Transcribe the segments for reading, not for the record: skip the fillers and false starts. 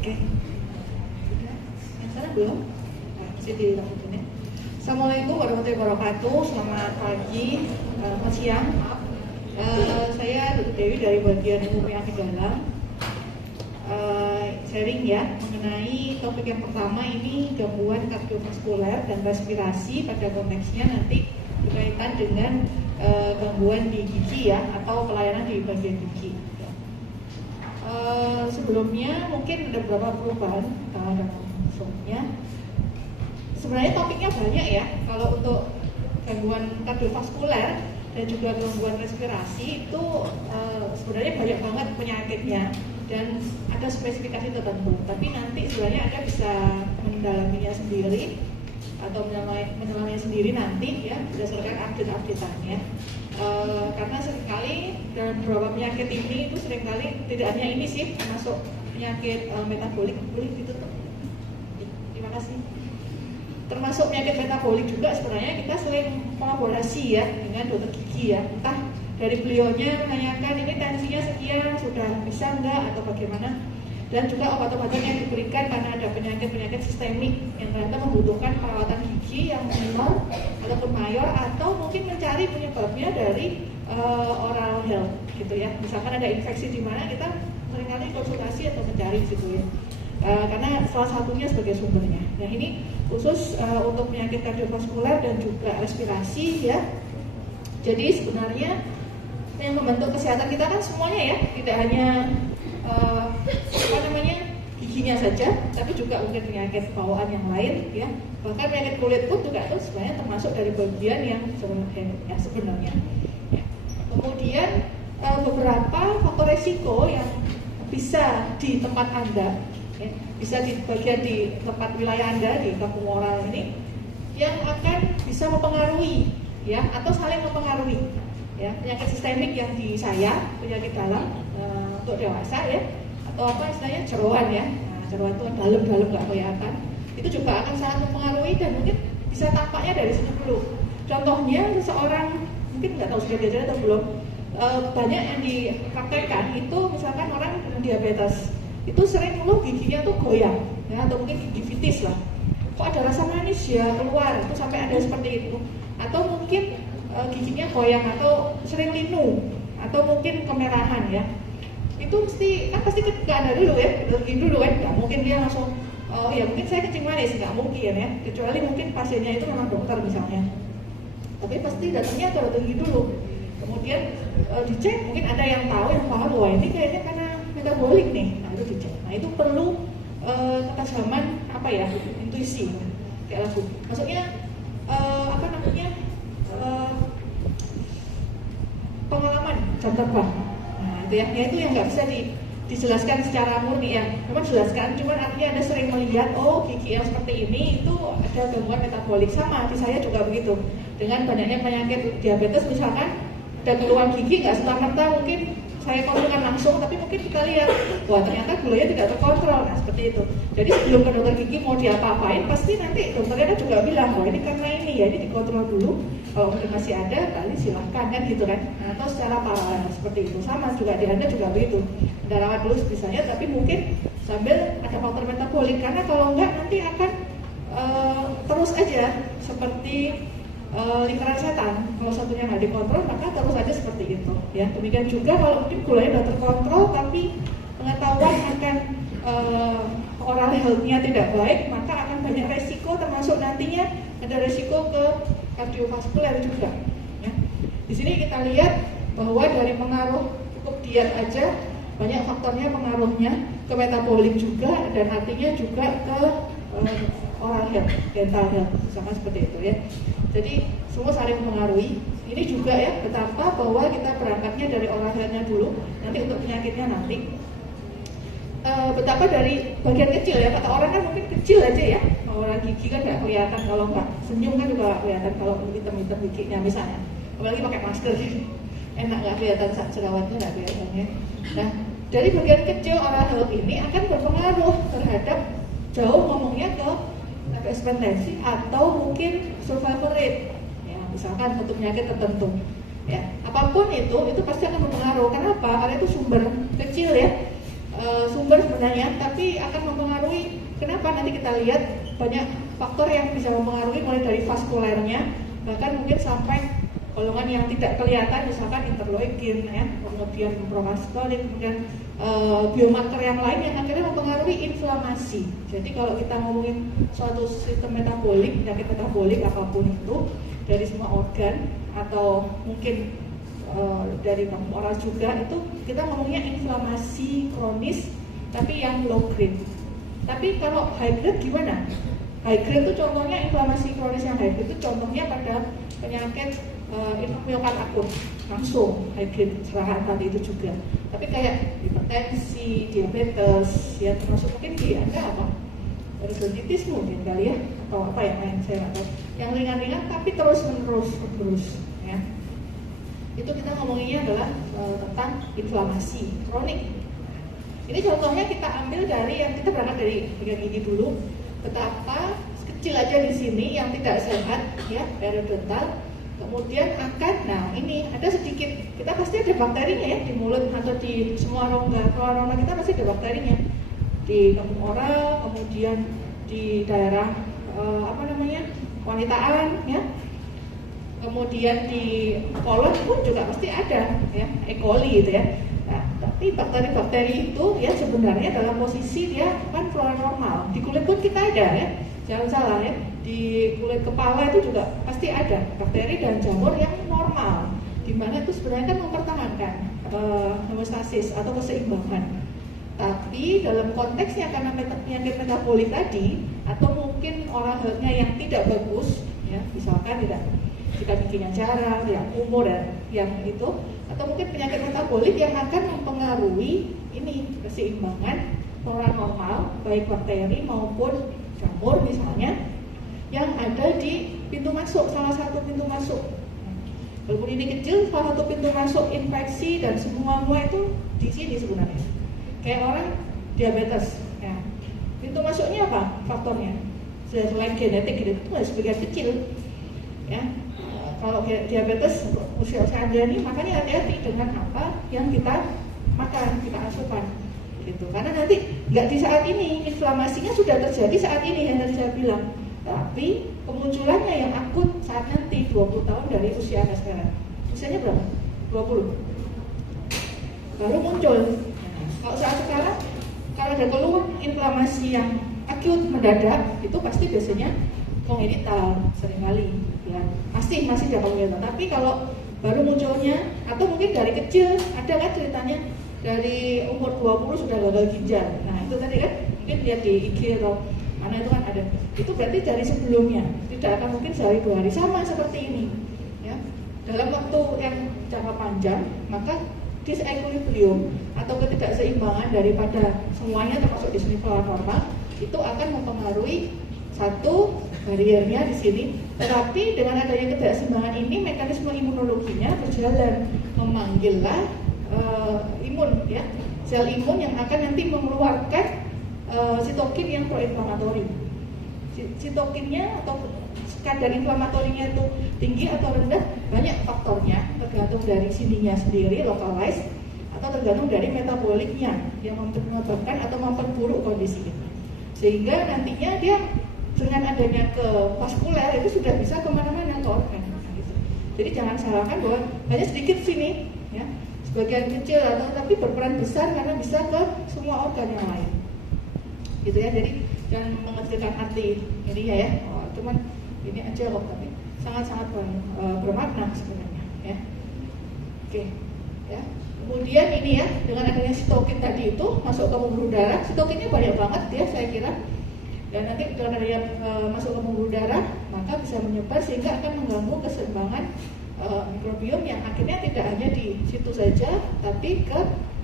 Oke. Sudah. Yang sana belum? Nah, bisa dilanjutin ya. Assalamualaikum warahmatullahi wabarakatuh. Selamat pagi, selamat siang. Maaf. Saya Dewi dari bagian ilmu penyakit dalam. Sharing ya mengenai topik yang pertama ini gangguan kardiovaskuler dan respirasi pada konteksnya nanti berkaitan dengan gangguan di gigi ya atau pelayanan di bagian gigi. Sebelumnya mungkin ada beberapa perubahan dalam sebelumnya. Sebenarnya topiknya banyak ya. Kalau untuk gangguan kardiovaskuler dan juga gangguan respirasi itu sebenarnya banyak banget penyakitnya dan ada spesifikasi tertentu. Tapi nanti sebenarnya Anda bisa mendalaminya sendiri atau menyelaminya sendiri nanti ya berdasarkan update-updateannya. Karena seringkali dalam beberapa penyakit ini itu seringkali tidak hanya ini sih, termasuk penyakit metabolik. Boleh ditutup? Terima kasih. Termasuk penyakit metabolik juga sebenarnya kita sering kolaborasi ya dengan dokter gigi ya. Entah dari beliaunya menanyakan ini tensinya sekian, sudah bisa enggak atau bagaimana. Dan juga obat-obatan yang diberikan karena ada penyakit-penyakit sistemik yang ternyata membutuhkan perawatan gigi yang minor ataupun mayor atau mungkin mencari penyebabnya dari oral health gitu ya. Misalkan ada infeksi di mana kita seringkali konsultasi atau mencari gitu ya. Karena salah satunya sebagai sumbernya. Nah ini khusus untuk penyakit kardiovaskuler dan juga respirasi ya. Jadi sebenarnya yang membentuk kesehatan kita kan semuanya ya, tidak hanya giginya saja, tapi juga mungkin penyakit bawaan yang lain ya. Bahkan penyakit kulit pun juga itu sebenarnya termasuk dari bagian yang sebenarnya. Ya. Kemudian beberapa faktor resiko yang bisa di tempat Anda, ya, bisa di bagian di tempat wilayah Anda di kampung oral ini, yang akan bisa mempengaruhi, ya, atau saling mempengaruhi. Ya, penyakit sistemik yang di saya, penyakit dalam untuk dewasa ya, atau apa istilahnya jeroan ya. Nah, jeroan itu dalam-dalam nggak kelihatan. Itu juga akan sangat mempengaruhi dan mungkin bisa tampaknya dari situ dulu. Contohnya seseorang mungkin nggak tahu sudah diajar atau belum, banyak yang dipraktekkan itu misalkan orang diabetes itu sering dulu giginya tuh goyang ya, atau mungkin gingivitis lah. Kok ada rasa manis ya keluar, itu sampai ada seperti itu. Atau mungkin giginya goyang atau sering linu atau mungkin kemerahan ya. Itu pasti ketika Anda dulu ya, gigi dulu kan, nggak mungkin dia langsung ya mungkin saya kencing manis, nggak mungkin ya, kecuali mungkin pasiennya itu memang dokter misalnya. Tapi pasti datangnya ke dokter gigi dulu, kemudian dicek, mungkin ada yang tahu yang paham bahwa ini kayaknya karena metabolik nih, nah itu dicek. Nah itu perlu ketajaman apa ya, intuisi kayak lagu. Maksudnya pengalaman jam terbang. Nah itu ya itu yang nggak bisa dijelaskan secara murni ya. Memang jelaskan, cuman artinya Anda sering melihat oh gigi yang seperti ini itu ada gangguan metabolik. Sama di saya juga begitu. Dengan banyaknya penyakit diabetes misalkan, ada keluhan gigi nggak serta-merta mungkin saya kontrolkan langsung, tapi mungkin kita lihat wah ternyata gulanya tidak terkontrol. Nah seperti itu. Jadi sebelum ke dokter gigi mau diapa-apain, pasti nanti dokternya juga bilang bahwa ini karena ini ya, ini dikontrol dulu. Kalau mungkin masih ada, kali silahkan kan gitu kan. Nah, atau secara paralel seperti itu. Sama juga di Anda juga begitu. Anda rawat dulu sebisanya, tapi mungkin sambil ada faktor metabolik. Karena kalau enggak nanti akan terus aja seperti lingkaran setan. Kalau satunya nggak dikontrol, maka terus aja seperti itu. Ya, demikian juga kalau mungkin gulanya sudah terkontrol, tapi pengetahuan akan oral health-nya tidak baik, maka akan banyak resiko, termasuk nantinya ada resiko ke kardiovaskuler juga. Ya. Di sini kita lihat bahwa dari pengaruh cukup diet aja banyak faktornya pengaruhnya ke metabolik juga dan artinya juga ke oral health, dental health, sama seperti itu ya. Jadi semua saling mempengaruhi. Ini juga ya betapa bahwa kita berangkatnya dari oral health-nya dulu, nanti untuk penyakitnya nanti. Betapa dari bagian kecil ya, kata orang kan mungkin kecil aja ya, orang gigi kan nggak kelihatan, kalau nggak senyum kan juga nggak kelihatan kalau hitam-hitam giginya misalnya, apalagi pakai masker enak nggak kelihatan saat jerawatnya nggak kelihatan ya. Nah dari bagian kecil oral health ini akan berpengaruh terhadap jauh ngomongnya ke life expectancy atau mungkin survival rate ya, misalkan untuk penyakit tertentu ya, apapun itu pasti akan berpengaruh. Kenapa? Karena itu sumber kecil ya. sumber sebenarnya, tapi akan mempengaruhi. Kenapa? Nanti kita lihat banyak faktor yang bisa mempengaruhi, mulai dari vaskulernya, bahkan mungkin sampai golongan yang tidak kelihatan, misalkan interleukin, ya, kemudian prokastolik, kemudian biomarker yang lain yang akhirnya mempengaruhi inflamasi. Jadi kalau kita ngomongin suatu sistem metabolik, penyakit metabolik apapun itu dari semua organ atau mungkin dari oral juga, itu kita ngomongnya inflamasi kronis tapi yang low grade. Tapi kalau high grade gimana? High grade itu contohnya inflamasi kronis yang high grade itu contohnya pada penyakit miokard akut, langsung high grade serangan tadi itu juga. Tapi kayak hipertensi, diabetes, ya termasuk mungkin di Anda apa? Periodontitis mungkin kali ya, atau apa yang lain saya nggak tahu. Yang ringan-ringan tapi terus-menerus, ya. Itu kita ngomonginnya adalah tentang inflamasi kronik. Ini contohnya kita ambil dari yang kita berangkat dari yang ini dulu. Betapa kecil aja di sini yang tidak sehat, ya, periodontal. Kemudian akan, nah ini ada sedikit, kita pasti ada bakterinya ya di mulut atau di semua rongga kita pasti ada bakterinya. Di kampung oral, kemudian di daerah wanitaan, ya. Kemudian di kolon pun juga pasti ada, ya, E. coli gitu ya. Nah, tapi bakteri-bakteri itu ya sebenarnya dalam posisi dia kan flora normal. Di kulit pun kita ada, ya, jangan salah ya. Di kulit kepala itu juga pasti ada bakteri dan jamur yang normal, di mana itu sebenarnya kan mempertahankan homeostasis atau keseimbangan. Tapi dalam konteksnya karena penyakit metabolik tadi, atau mungkin oral health-nya yang tidak bagus, ya, misalkan tidak jika giginya jarang, yang umur dan yang itu, atau mungkin penyakit metabolik yang akan mempengaruhi ini keseimbangan flora normal, baik bakteri maupun jamur misalnya, yang ada di pintu masuk, salah satu pintu masuk. Walaupun ini kecil, salah satu pintu masuk infeksi dan semua itu di sini sebenarnya. Kayak orang diabetes, ya. Pintu masuknya apa faktornya? Selain genetik gitu, itu nggak sebagian kecil, ya. Kalau diabetes usia-usia Anda ini, makanya hati-hati dengan apa yang kita makan, kita asupan, gitu. Karena nanti nggak di saat ini, inflamasinya sudah terjadi saat ini yang tadi saya bilang. Tapi kemunculannya yang akut saat nanti 20 tahun dari usia Anda sekarang. Usianya berapa? 20. Baru muncul. Kalau saat sekarang, kalau ada keluhan inflamasi yang akut mendadak, itu pasti biasanya kongenital seringkali, ya. Masih ada kongenital. Tapi kalau baru munculnya, atau mungkin dari kecil, ada kan ceritanya dari umur 20 sudah gagal ginjal. Nah itu tadi kan mungkin lihat di IG atau mana itu kan ada. Itu berarti dari sebelumnya, tidak akan mungkin sehari 2 hari, sama seperti ini, ya. Dalam waktu yang jangka panjang, maka disequilibrium atau ketidakseimbangan daripada semuanya termasuk disnifla normal itu akan mempengaruhi satu bariernya di sini. Tetapi dengan adanya ketidakseimbangan ini, mekanisme imunologinya berjalan, memanggillah imun, ya, sel imun yang akan nanti mengeluarkan sitokin yang proinflamatori. Sitokinnya atau kadar inflamatorinya itu tinggi atau rendah, banyak faktornya, tergantung dari sininya sendiri, localized, atau tergantung dari metaboliknya yang menyebabkan atau memperburuk kondisi ini. Sehingga nantinya dia dengan adanya ke vaskuler itu sudah bisa kemana-mana ke organ, gitu. Jadi jangan salahkan bahwa hanya sedikit sini, ya, sebagian kecil atau tapi berperan besar karena bisa ke semua organ yang lain, gitu ya. Jadi jangan mengecilkan arti ini ya. Oh, cuman ini aja kok, tapi sangat-sangat bermakna sebenarnya, ya. Oke, ya. Kemudian ini ya, dengan adanya sitokin tadi itu masuk ke pembuluh darah, sitokinnya banyak banget ya saya kira. Dan nanti dengan adanya masuk ke pembuluh darah, maka bisa menyebar sehingga akan mengganggu keseimbangan mikrobiom yang akhirnya tidak hanya di situ saja, tapi ke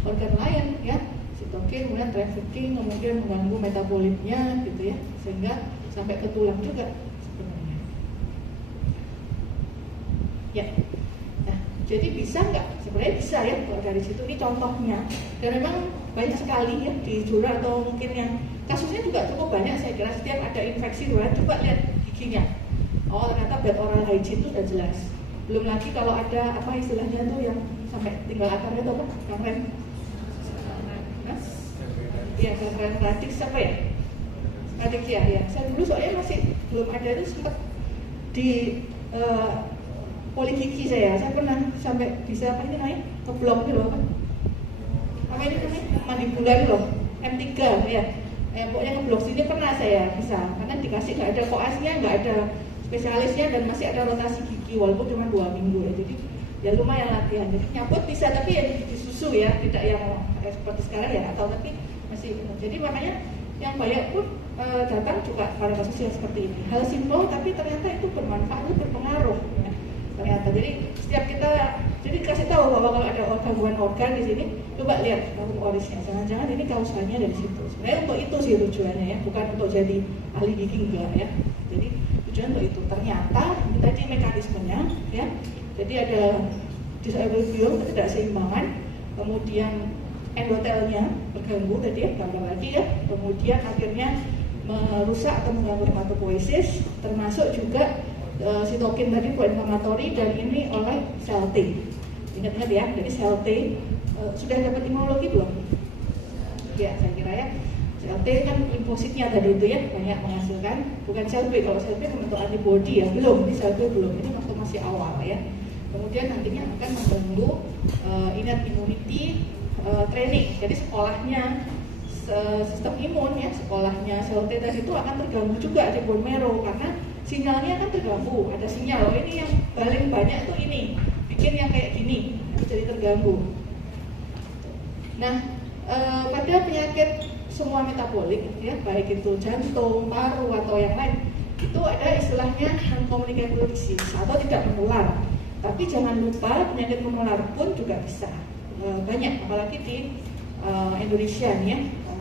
organ lain, ya. Sitokin kemudian trafficking, kemudian mengganggu metaboliknya, gitu ya, sehingga sampai ke tulang juga sebenarnya. Ya. Nah, jadi bisa nggak? Sebenarnya bisa ya, kalau dari situ ini contohnya. Dan memang banyak sekali ya di jurnal atau mungkin yang kasusnya juga cukup banyak saya kira. Setiap ada infeksi luar, coba lihat giginya. Oh ternyata bad oral hygiene itu sudah jelas. Belum lagi kalau ada apa istilahnya tuh yang sampai tinggal akarnya tuh apa? Yang rem. ya gangrengan radix apa ya? Radix ya. Saya dulu soalnya masih belum ada itu sempat di poligigi saya pernah sampai bisa apa ini namanya? Ngeblok gitu apa? Apa ini namanya? Mandibular loh, M3 ya. Pokoknya ngeblok sini pernah saya bisa, karena dikasih nggak ada koasnya, nggak ada spesialisnya dan masih ada rotasi gigi walaupun cuma 2 minggu ya. Jadi ya lumayan latihan. Jadi nyabut bisa tapi ya di susu ya, tidak yang seperti sekarang ya atau tapi masih. Jadi makanya yang banyak pun datang juga pada kasus yang seperti ini. Hal simpel tapi ternyata itu bermanfaat, itu berpengaruh. Ya. Ternyata jadi setiap kita jadi kasih tahu bahwa kalau ada gangguan organ di sini, coba lihat dalam orisnya. Jangan-jangan ini kausalnya dari situ. Sebenarnya untuk itu sih tujuannya ya, bukan untuk jadi ahli gigi enggak ya. Jadi tujuan untuk itu. Ternyata ini tadi mekanismenya ya. Jadi ada disequilibrium, ketidakseimbangan, kemudian endotelnya berganggu tadi ya, gambar lagi ya. Kemudian akhirnya merusak atau mengganggu hematopoiesis, termasuk juga sitokin tadi proinflamatori dan ini oleh sel T. Ingat-ingat ya, jadi sel T sudah dapat imunologi belum? Ya, saya kira ya. Sel T kan limfositnya tadi itu ya, banyak menghasilkan. Bukan sel B, kalau sel B membentuk antibody ya, belum. Ini sel B belum, ini waktu masih awal ya. Kemudian nantinya akan mengganggu innate immunity training. Jadi sekolahnya sistem imun ya, sekolahnya sel T tadi itu akan terganggu juga di bone marrow karena sinyalnya kan terganggu. Ada sinyal, oh ini yang paling banyak tuh ini, bikin yang kayak gini, itu jadi terganggu. Nah, pada penyakit semua metabolik ya, baik itu jantung, paru atau yang lain, itu ada istilahnya non-communicable disease atau tidak menular. Tapi jangan lupa penyakit menular pun juga bisa banyak, apalagi di Indonesia nih ya,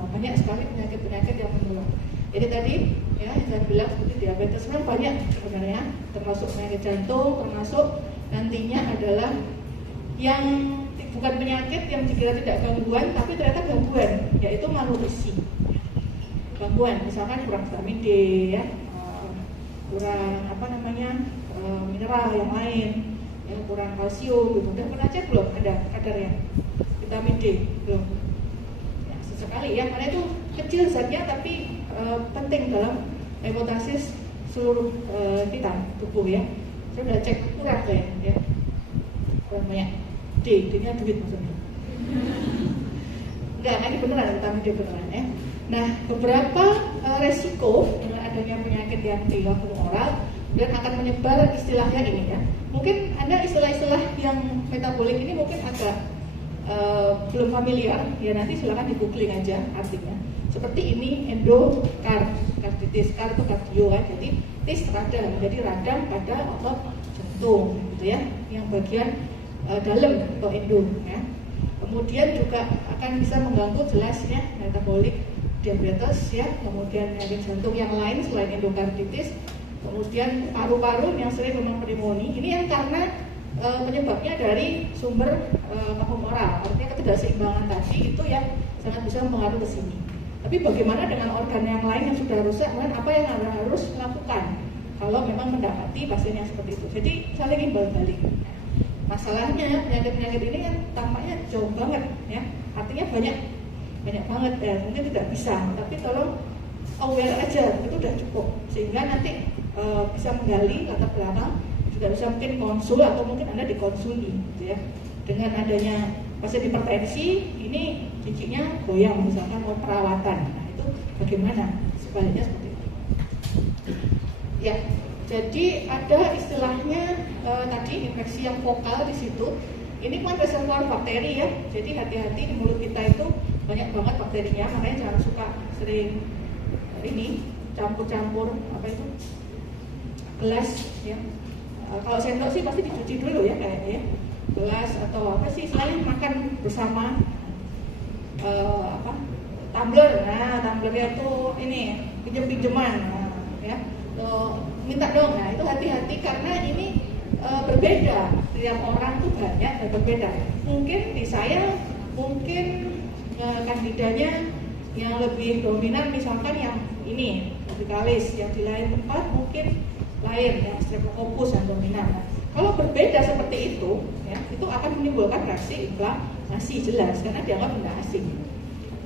banyak sekali penyakit-penyakit yang menular. Jadi tadi ya saya bilang seperti diabetes memang banyak sebenarnya, termasuk penyakit jantung, termasuk nantinya adalah yang bukan penyakit yang dikira tidak gangguan tapi ternyata gangguan, yaitu malnutrisi. Gangguan misalkan kurang vitamin D ya, kurang mineral yang lain, ya, kurang kalsium gitu. Udah pernah cek belum ada kadarnya vitamin D belum? Ya, sesekali ya, karena itu kecil zatnya tapi penting dalam hemostasis seluruh kita tubuh ya. Saya udah cek kurang ya, kurang banyak D-nya duit maksudnya. Enggak, ini beneran vitamin D beneran ya. Nah, beberapa resiko dengan adanya penyakit yang di lambung oral dan akan menyebar istilahnya ini ya. Mungkin Anda istilah-istilah yang metabolik ini mungkin agak belum familiar ya, nanti silakan di googling aja artinya. Seperti ini endokarditis, kar itu kardio kan, jadi tis radang, jadi radang pada otot jantung gitu ya, yang bagian dalam atau endo ya. Kemudian juga akan bisa mengganggu jelasnya metabolik diabetes ya, kemudian penyakit jantung yang lain selain endokarditis, kemudian paru-paru yang sering memang pneumonia. Ini yang karena penyebabnya dari sumber lambung oral, artinya ketidakseimbangan tadi itu yang sangat bisa mempengaruhi ke sini. Tapi bagaimana dengan organ yang lain yang sudah rusak, dan apa yang Anda harus lakukan kalau memang mendapati pasien yang seperti itu. Jadi saling imbal balik. Masalahnya penyakit-penyakit ini kan tampaknya jauh banget ya, artinya banyak banget ya, mungkin tidak bisa, tapi tolong aware aja, itu udah cukup sehingga nanti bisa menggali latar belakang, juga bisa mungkin konsul atau mungkin Anda dikonsuli gitu ya. Dengan adanya pasien hipertensi ini giginya goyang misalkan mau perawatan, nah itu bagaimana, sebaliknya seperti itu ya. Jadi ada istilahnya tadi infeksi yang vokal di situ. Ini kan reservoir bakteri ya. Jadi hati-hati, di mulut kita itu banyak banget bakterinya. Makanya jangan suka sering ini campur-campur apa itu gelas ya. Kalau sendok sih pasti dicuci dulu ya kayaknya ya. Gelas atau apa sih istilahnya makan bersama tumbler. Nah tumblernya tuh ini pinjem-pinjeman ya. Minta dong, nah itu hati-hati karena ini berbeda, setiap orang tuh banyak dan berbeda. Mungkin di saya, mungkin kandidanya yang lebih dominan misalkan yang ini, radikalis, yang di lain tempat mungkin lain, yang streptococcus yang dominan. Nah, kalau berbeda seperti itu, ya, itu akan menimbulkan reaksi inflamasi jelas karena dianggap benda asing.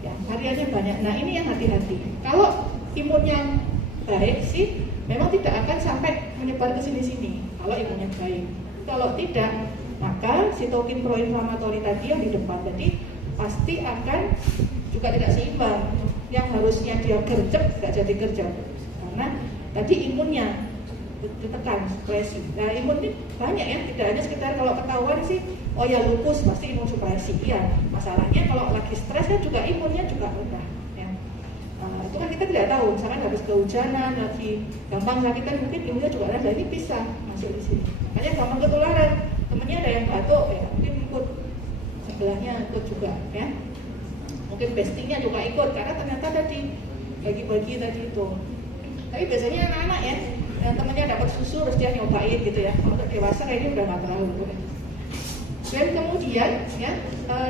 Ya, variannya banyak. Nah ini yang hati-hati. Kalau imunnya baik sih, memang tidak akan sampai menyebar ke sini-sini. Kalau imunnya baik. Kalau tidak, maka sitokin proinflamatori tadi yang di depan tadi pasti akan juga tidak seimbang. Yang harusnya dia gercep, tidak jadi gercep. Karena tadi imunnya ditekan, supresi. Nah imun ini banyak ya, tidak hanya sekitar kalau ketahuan sih, oh ya lupus pasti imun supresi. Iya, masalahnya kalau lagi stres kan juga imunnya juga rendah. Ya. Itu kan kita tidak tahu, misalkan habis kehujanan, lagi gampang sakitan, mungkin imunnya juga rendah, ini bisa masuk di sini. Makanya gampang ketularan, temennya ada yang batuk, ya mungkin ikut, sebelahnya ikut juga, ya. Mungkin bestingnya juga ikut, karena ternyata tadi bagi-bagi tadi itu. Tapi biasanya anak-anak ya, yang temennya dapat susu terus dia nyobain gitu ya. Kalau untuk dewasa kayaknya udah nggak terlalu. Dan kemudian ya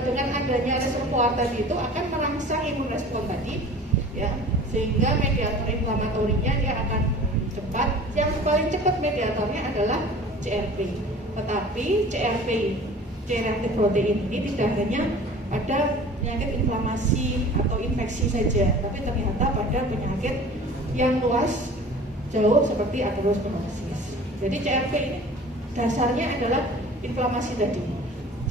dengan adanya reservoir tadi itu akan merangsang imun respon tadi, ya sehingga mediator inflamatorinya dia akan cepat. Yang paling cepat mediatornya adalah CRP. Tetapi CRP, C-reactive protein ini tidak hanya pada penyakit inflamasi atau infeksi saja, tapi ternyata pada penyakit yang luas jauh seperti aterosklerosis. Jadi CRP ini dasarnya adalah inflamasi tadi.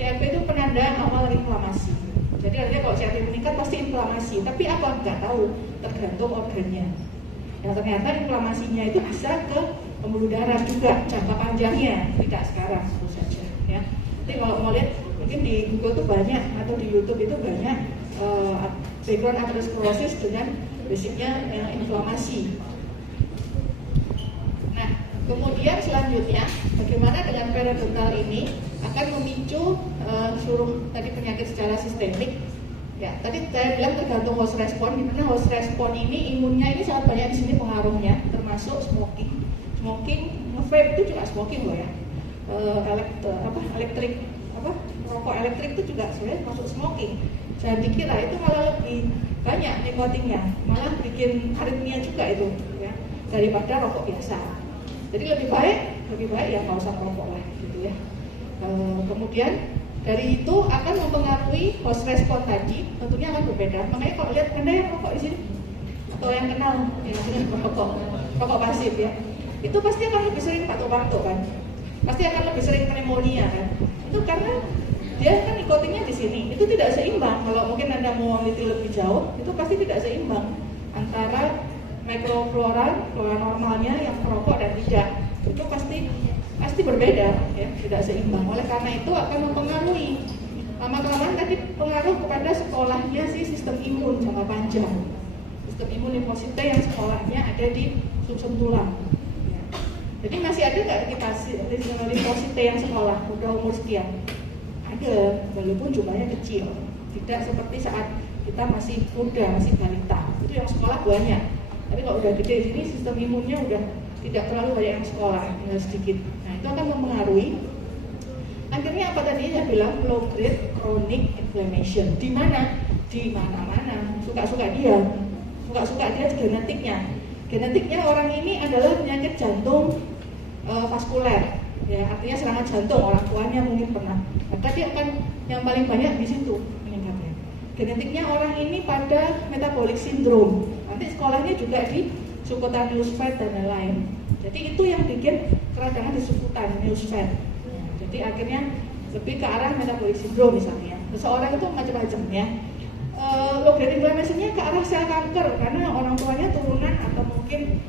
CRP itu penanda awal inflamasi. Jadi artinya kalau CRP meningkat pasti inflamasi. Tapi apa? Nggak tahu, tergantung organnya. Yang ternyata inflamasinya itu bisa ke pembuluh darah juga jangka panjangnya, tidak sekarang tentu saja. Ya. Jadi kalau mau lihat mungkin di Google itu banyak atau di YouTube itu banyak background aterosklerosis dengan basicnya inflamasi. Nah, kemudian selanjutnya bagaimana dengan periodontal ini akan memicu seluruh tadi penyakit secara sistemik. Ya, tadi saya bilang tergantung host respon. Di mana host respon ini imunnya ini sangat banyak di sini pengaruhnya, termasuk smoking. Smoking, vape itu juga smoking loh ya. Rokok elektrik itu juga sebenarnya masuk smoking. Jangan dikira itu malah lebih banyak nikotinnya, malah bikin aritmia juga itu ya, daripada rokok biasa. Jadi lebih baik ya nggak usah rokok lah gitu ya. Kemudian dari itu akan mempengaruhi host respon tadi, tentunya akan berbeda. Makanya kalau lihat Anda yang rokok di sini atau yang kenal yang dengan rokok pasif ya, itu pasti akan lebih sering batuk-batuk kan, pasti akan lebih sering pneumonia kan. Itu karena dia kan nikotinnya di sini, itu tidak seimbang. Kalau mungkin Anda mau meneliti lebih jauh, itu pasti tidak seimbang antara mikroflora normalnya yang perokok dan tidak. Itu pasti berbeda, ya, tidak seimbang. Oleh karena itu akan mempengaruhi lama-kelamaan tadi pengaruh kepada sekolahnya si sistem imun jangka panjang. Sistem imun limfosita yang sekolahnya ada di sumsum tulang. Ya. Jadi masih ada nggak limfosita yang sekolah udah umur sekian? Ada, walaupun jumlahnya kecil, tidak seperti saat kita masih muda, masih balita. Itu yang sekolah banyak. Tapi kalau udah gede ini sistem imunnya udah tidak terlalu banyak yang sekolah, tinggal sedikit. Nah itu akan mempengaruhi. Akhirnya apa tadi saya bilang low grade chronic inflammation. Di mana? Di mana-mana. Suka-suka dia genetiknya. Genetiknya orang ini adalah penyakit jantung vaskuler. Ya, artinya serangan jantung, orang tuanya mungkin pernah. Maka dia akan yang paling banyak di situ meningkatnya. Genetiknya orang ini pada metabolic syndrome. Nanti sekolahnya juga di subcutaneous fat dan lain-lain. Jadi itu yang bikin keradangan di subcutaneous fat. Jadi akhirnya lebih ke arah metabolic syndrome misalnya. Seseorang itu macam-macam ya. Low grade inflammation-nya ke arah sel kanker karena orang tuanya turunan atau mungkin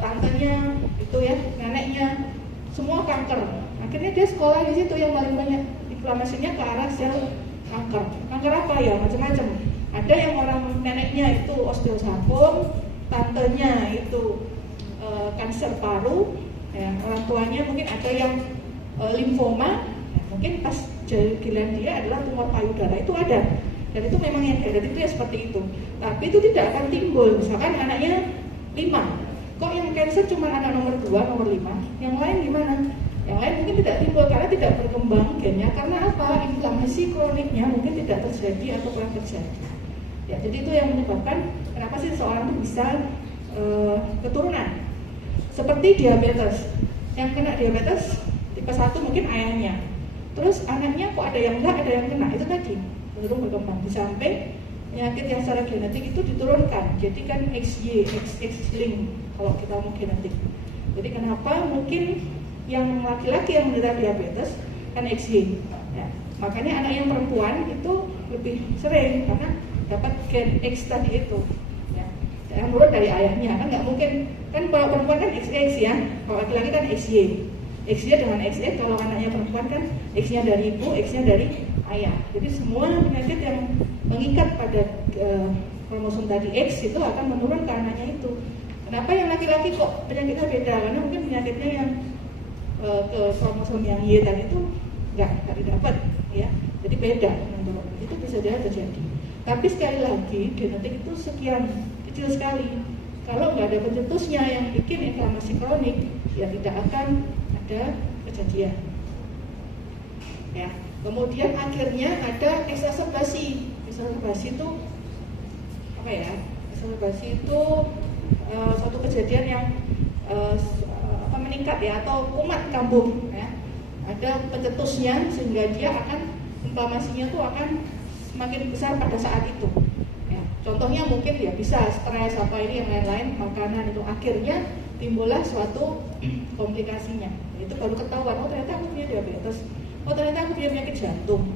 tantenya itu ya, neneknya semua kanker. Akhirnya dia sekolah di situ yang paling banyak inflamasinya ke arah sel kanker. Kanker apa ya? Macam-macam. Ada yang orang neneknya itu osteosarkom, tantenya itu kanker paru, ya, orang tuanya mungkin ada yang limfoma, ya, mungkin pas giliran dia adalah tumor payudara itu ada. Dan itu memang yang genetik itu ya seperti itu. Tapi itu tidak akan timbul. Misalkan anaknya 5, kok yang cancer cuma anak nomor 2, nomor 5, yang lain gimana? Yang lain mungkin tidak timbul karena tidak berkembang gennya. Karena apa? Inflamasi kroniknya mungkin tidak terjadi atau kurang terjadi. Ya, jadi itu yang menyebabkan kenapa sih seseorang itu bisa keturunan. Seperti diabetes. Yang kena diabetes tipe 1 mungkin ayahnya. Terus anaknya kok ada yang enggak, ada yang kena. Itu tadi belum berkembang. Di samping penyakit yang secara genetik itu diturunkan. Jadi kan XY, X-linked kalau kita mau genetik. Jadi kenapa mungkin yang laki-laki yang menderita diabetes kan XY. Ya. Makanya anak yang perempuan itu lebih sering karena dapat gen X tadi itu. Ya. Yang nurut dari ayahnya kan nggak mungkin kan kalau perempuan kan XX ya, kalau laki-laki kan XY. X-nya dengan XX, kalau anaknya perempuan kan X-nya dari ibu, X-nya dari ayah. Jadi semua penyakit yang mengikat pada kromosom tadi X itu akan menurun ke anaknya itu. Kenapa yang laki-laki kok penyakitnya beda? Karena mungkin penyakitnya yang ke kromosom yang Y tadi itu nggak didapat, ya. Jadi beda menurun. Itu bisa terjadi. Tapi sekali lagi genetik itu sekian kecil sekali. Kalau nggak ada pencetusnya yang bikin inflamasi kronik, ya tidak akan ada kejadian. Ya. Kemudian akhirnya ada eksaserbasi. Eksaserbasi itu apa ya? Eksaserbasi itu suatu kejadian yang meningkat ya, atau kumat kambuh ya. Ada pencetusnya sehingga dia akan inflamasinya tuh akan semakin besar pada saat itu. Ya. Contohnya mungkin ya bisa stres apa ini yang lain-lain, makanan itu akhirnya timbullah suatu komplikasinya. Itu baru ketahuan, oh ternyata aku punya diabetes, oh ternyata aku punya penyakit jantung.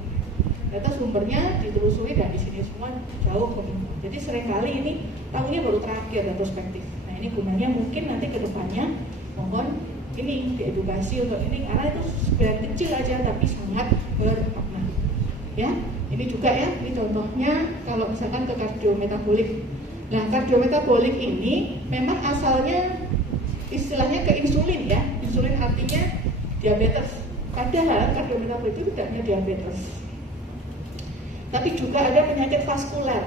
Ternyata sumbernya ditelusuri dan di sini semua jauh. Jadi seringkali ini tahunya baru terakhir retrospektif. Nah ini gunanya mungkin nanti ke depannya mohon ini diedukasi untuk ini karena itu sebenarnya kecil aja tapi sangat bermakna. Ya, ini juga ya, ini contohnya kalau misalkan ke kardiometabolik. Nah kardiometabolik ini memang asalnya istilahnya ke insulin ya. Insulin artinya diabetes. Padahal kardiometabolik itu tidak punya diabetes. Tapi juga ada penyakit vaskuler.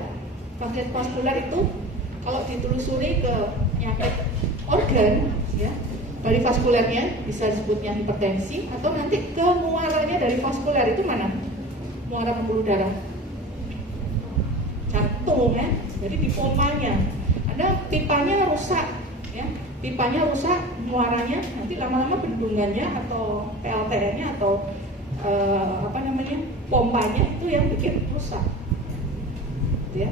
Penyakit vaskuler itu kalau ditelusuri ke penyakit organ, ya, dari vaskulernya bisa disebutnya hipertensi atau nanti ke muaranya dari vaskuler itu mana? Muara pembuluh darah, jantung ya. Jadi di pompanya, ada pipanya rusak, ya, pipanya rusak, muaranya nanti lama-lama bendungannya atau PLTN-nya atau pompanya itu yang bikin rusak, ya.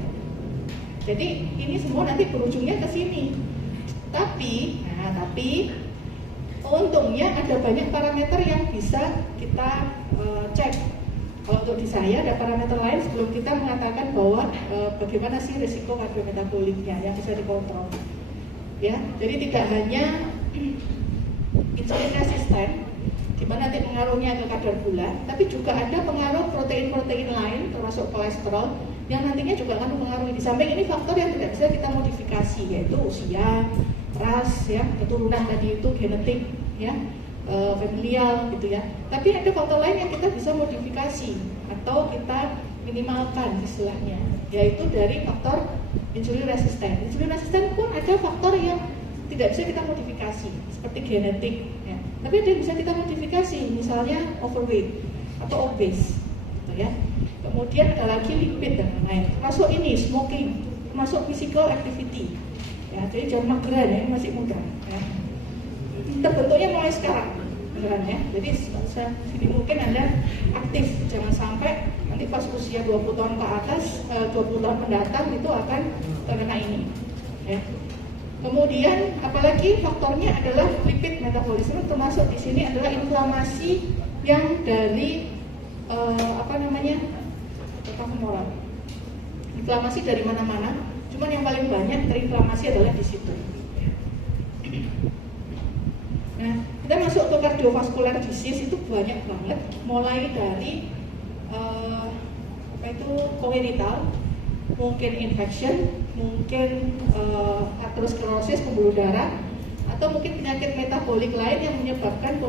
Jadi ini semua nanti berujungnya ke sini. Tapi untungnya ada banyak parameter yang bisa kita cek. Kalau untuk di saya ada parameter lain sebelum kita mengatakan bahwa bagaimana sih risiko kardiometaboliknya yang bisa dikontrol. Ya, jadi tidak hanya insulin resisten di mana nanti pengaruhnya ke kadar gula, tapi juga ada pengaruh protein-protein lain termasuk kolesterol yang nantinya juga akan mempengaruhi. Di samping ini faktor yang tidak bisa kita modifikasi yaitu usia, ras, ya, keturunan tadi itu genetik, ya, familial gitu ya. Tapi ada faktor lain yang kita bisa modifikasi atau kita minimalkan istilahnya, yaitu dari faktor insulin resisten. Insulin resisten pun ada faktor yang tidak bisa kita modifikasi seperti genetik, ya. Tapi ada yang bisa kita modifikasi, misalnya overweight atau obese, gitu ya. Kemudian ada lagi lipid dan lain-lain. Termasuk ini smoking, termasuk physical activity. Ya, jadi jangan mageran ya, masih muda. Ya. Terbentuknya mulai sekarang, beneran ya. Jadi sini mungkin Anda aktif, jangan sampai nanti pas usia 20 tahun ke atas, 20 tahun mendatang itu akan terkena ini. Ya. Kemudian apalagi faktornya adalah lipid metabolisme, termasuk di sini adalah inflamasi yang dari humoral. Inflamasi dari mana-mana, cuman yang paling banyak terinflamasi adalah di situ. Nah, kita masuk ke cardiovascular disease itu banyak banget, mulai dari congenital, mungkin infection, mungkin atherosclerosis pembuluh darah, atau mungkin penyakit metabolik lain yang menyebabkan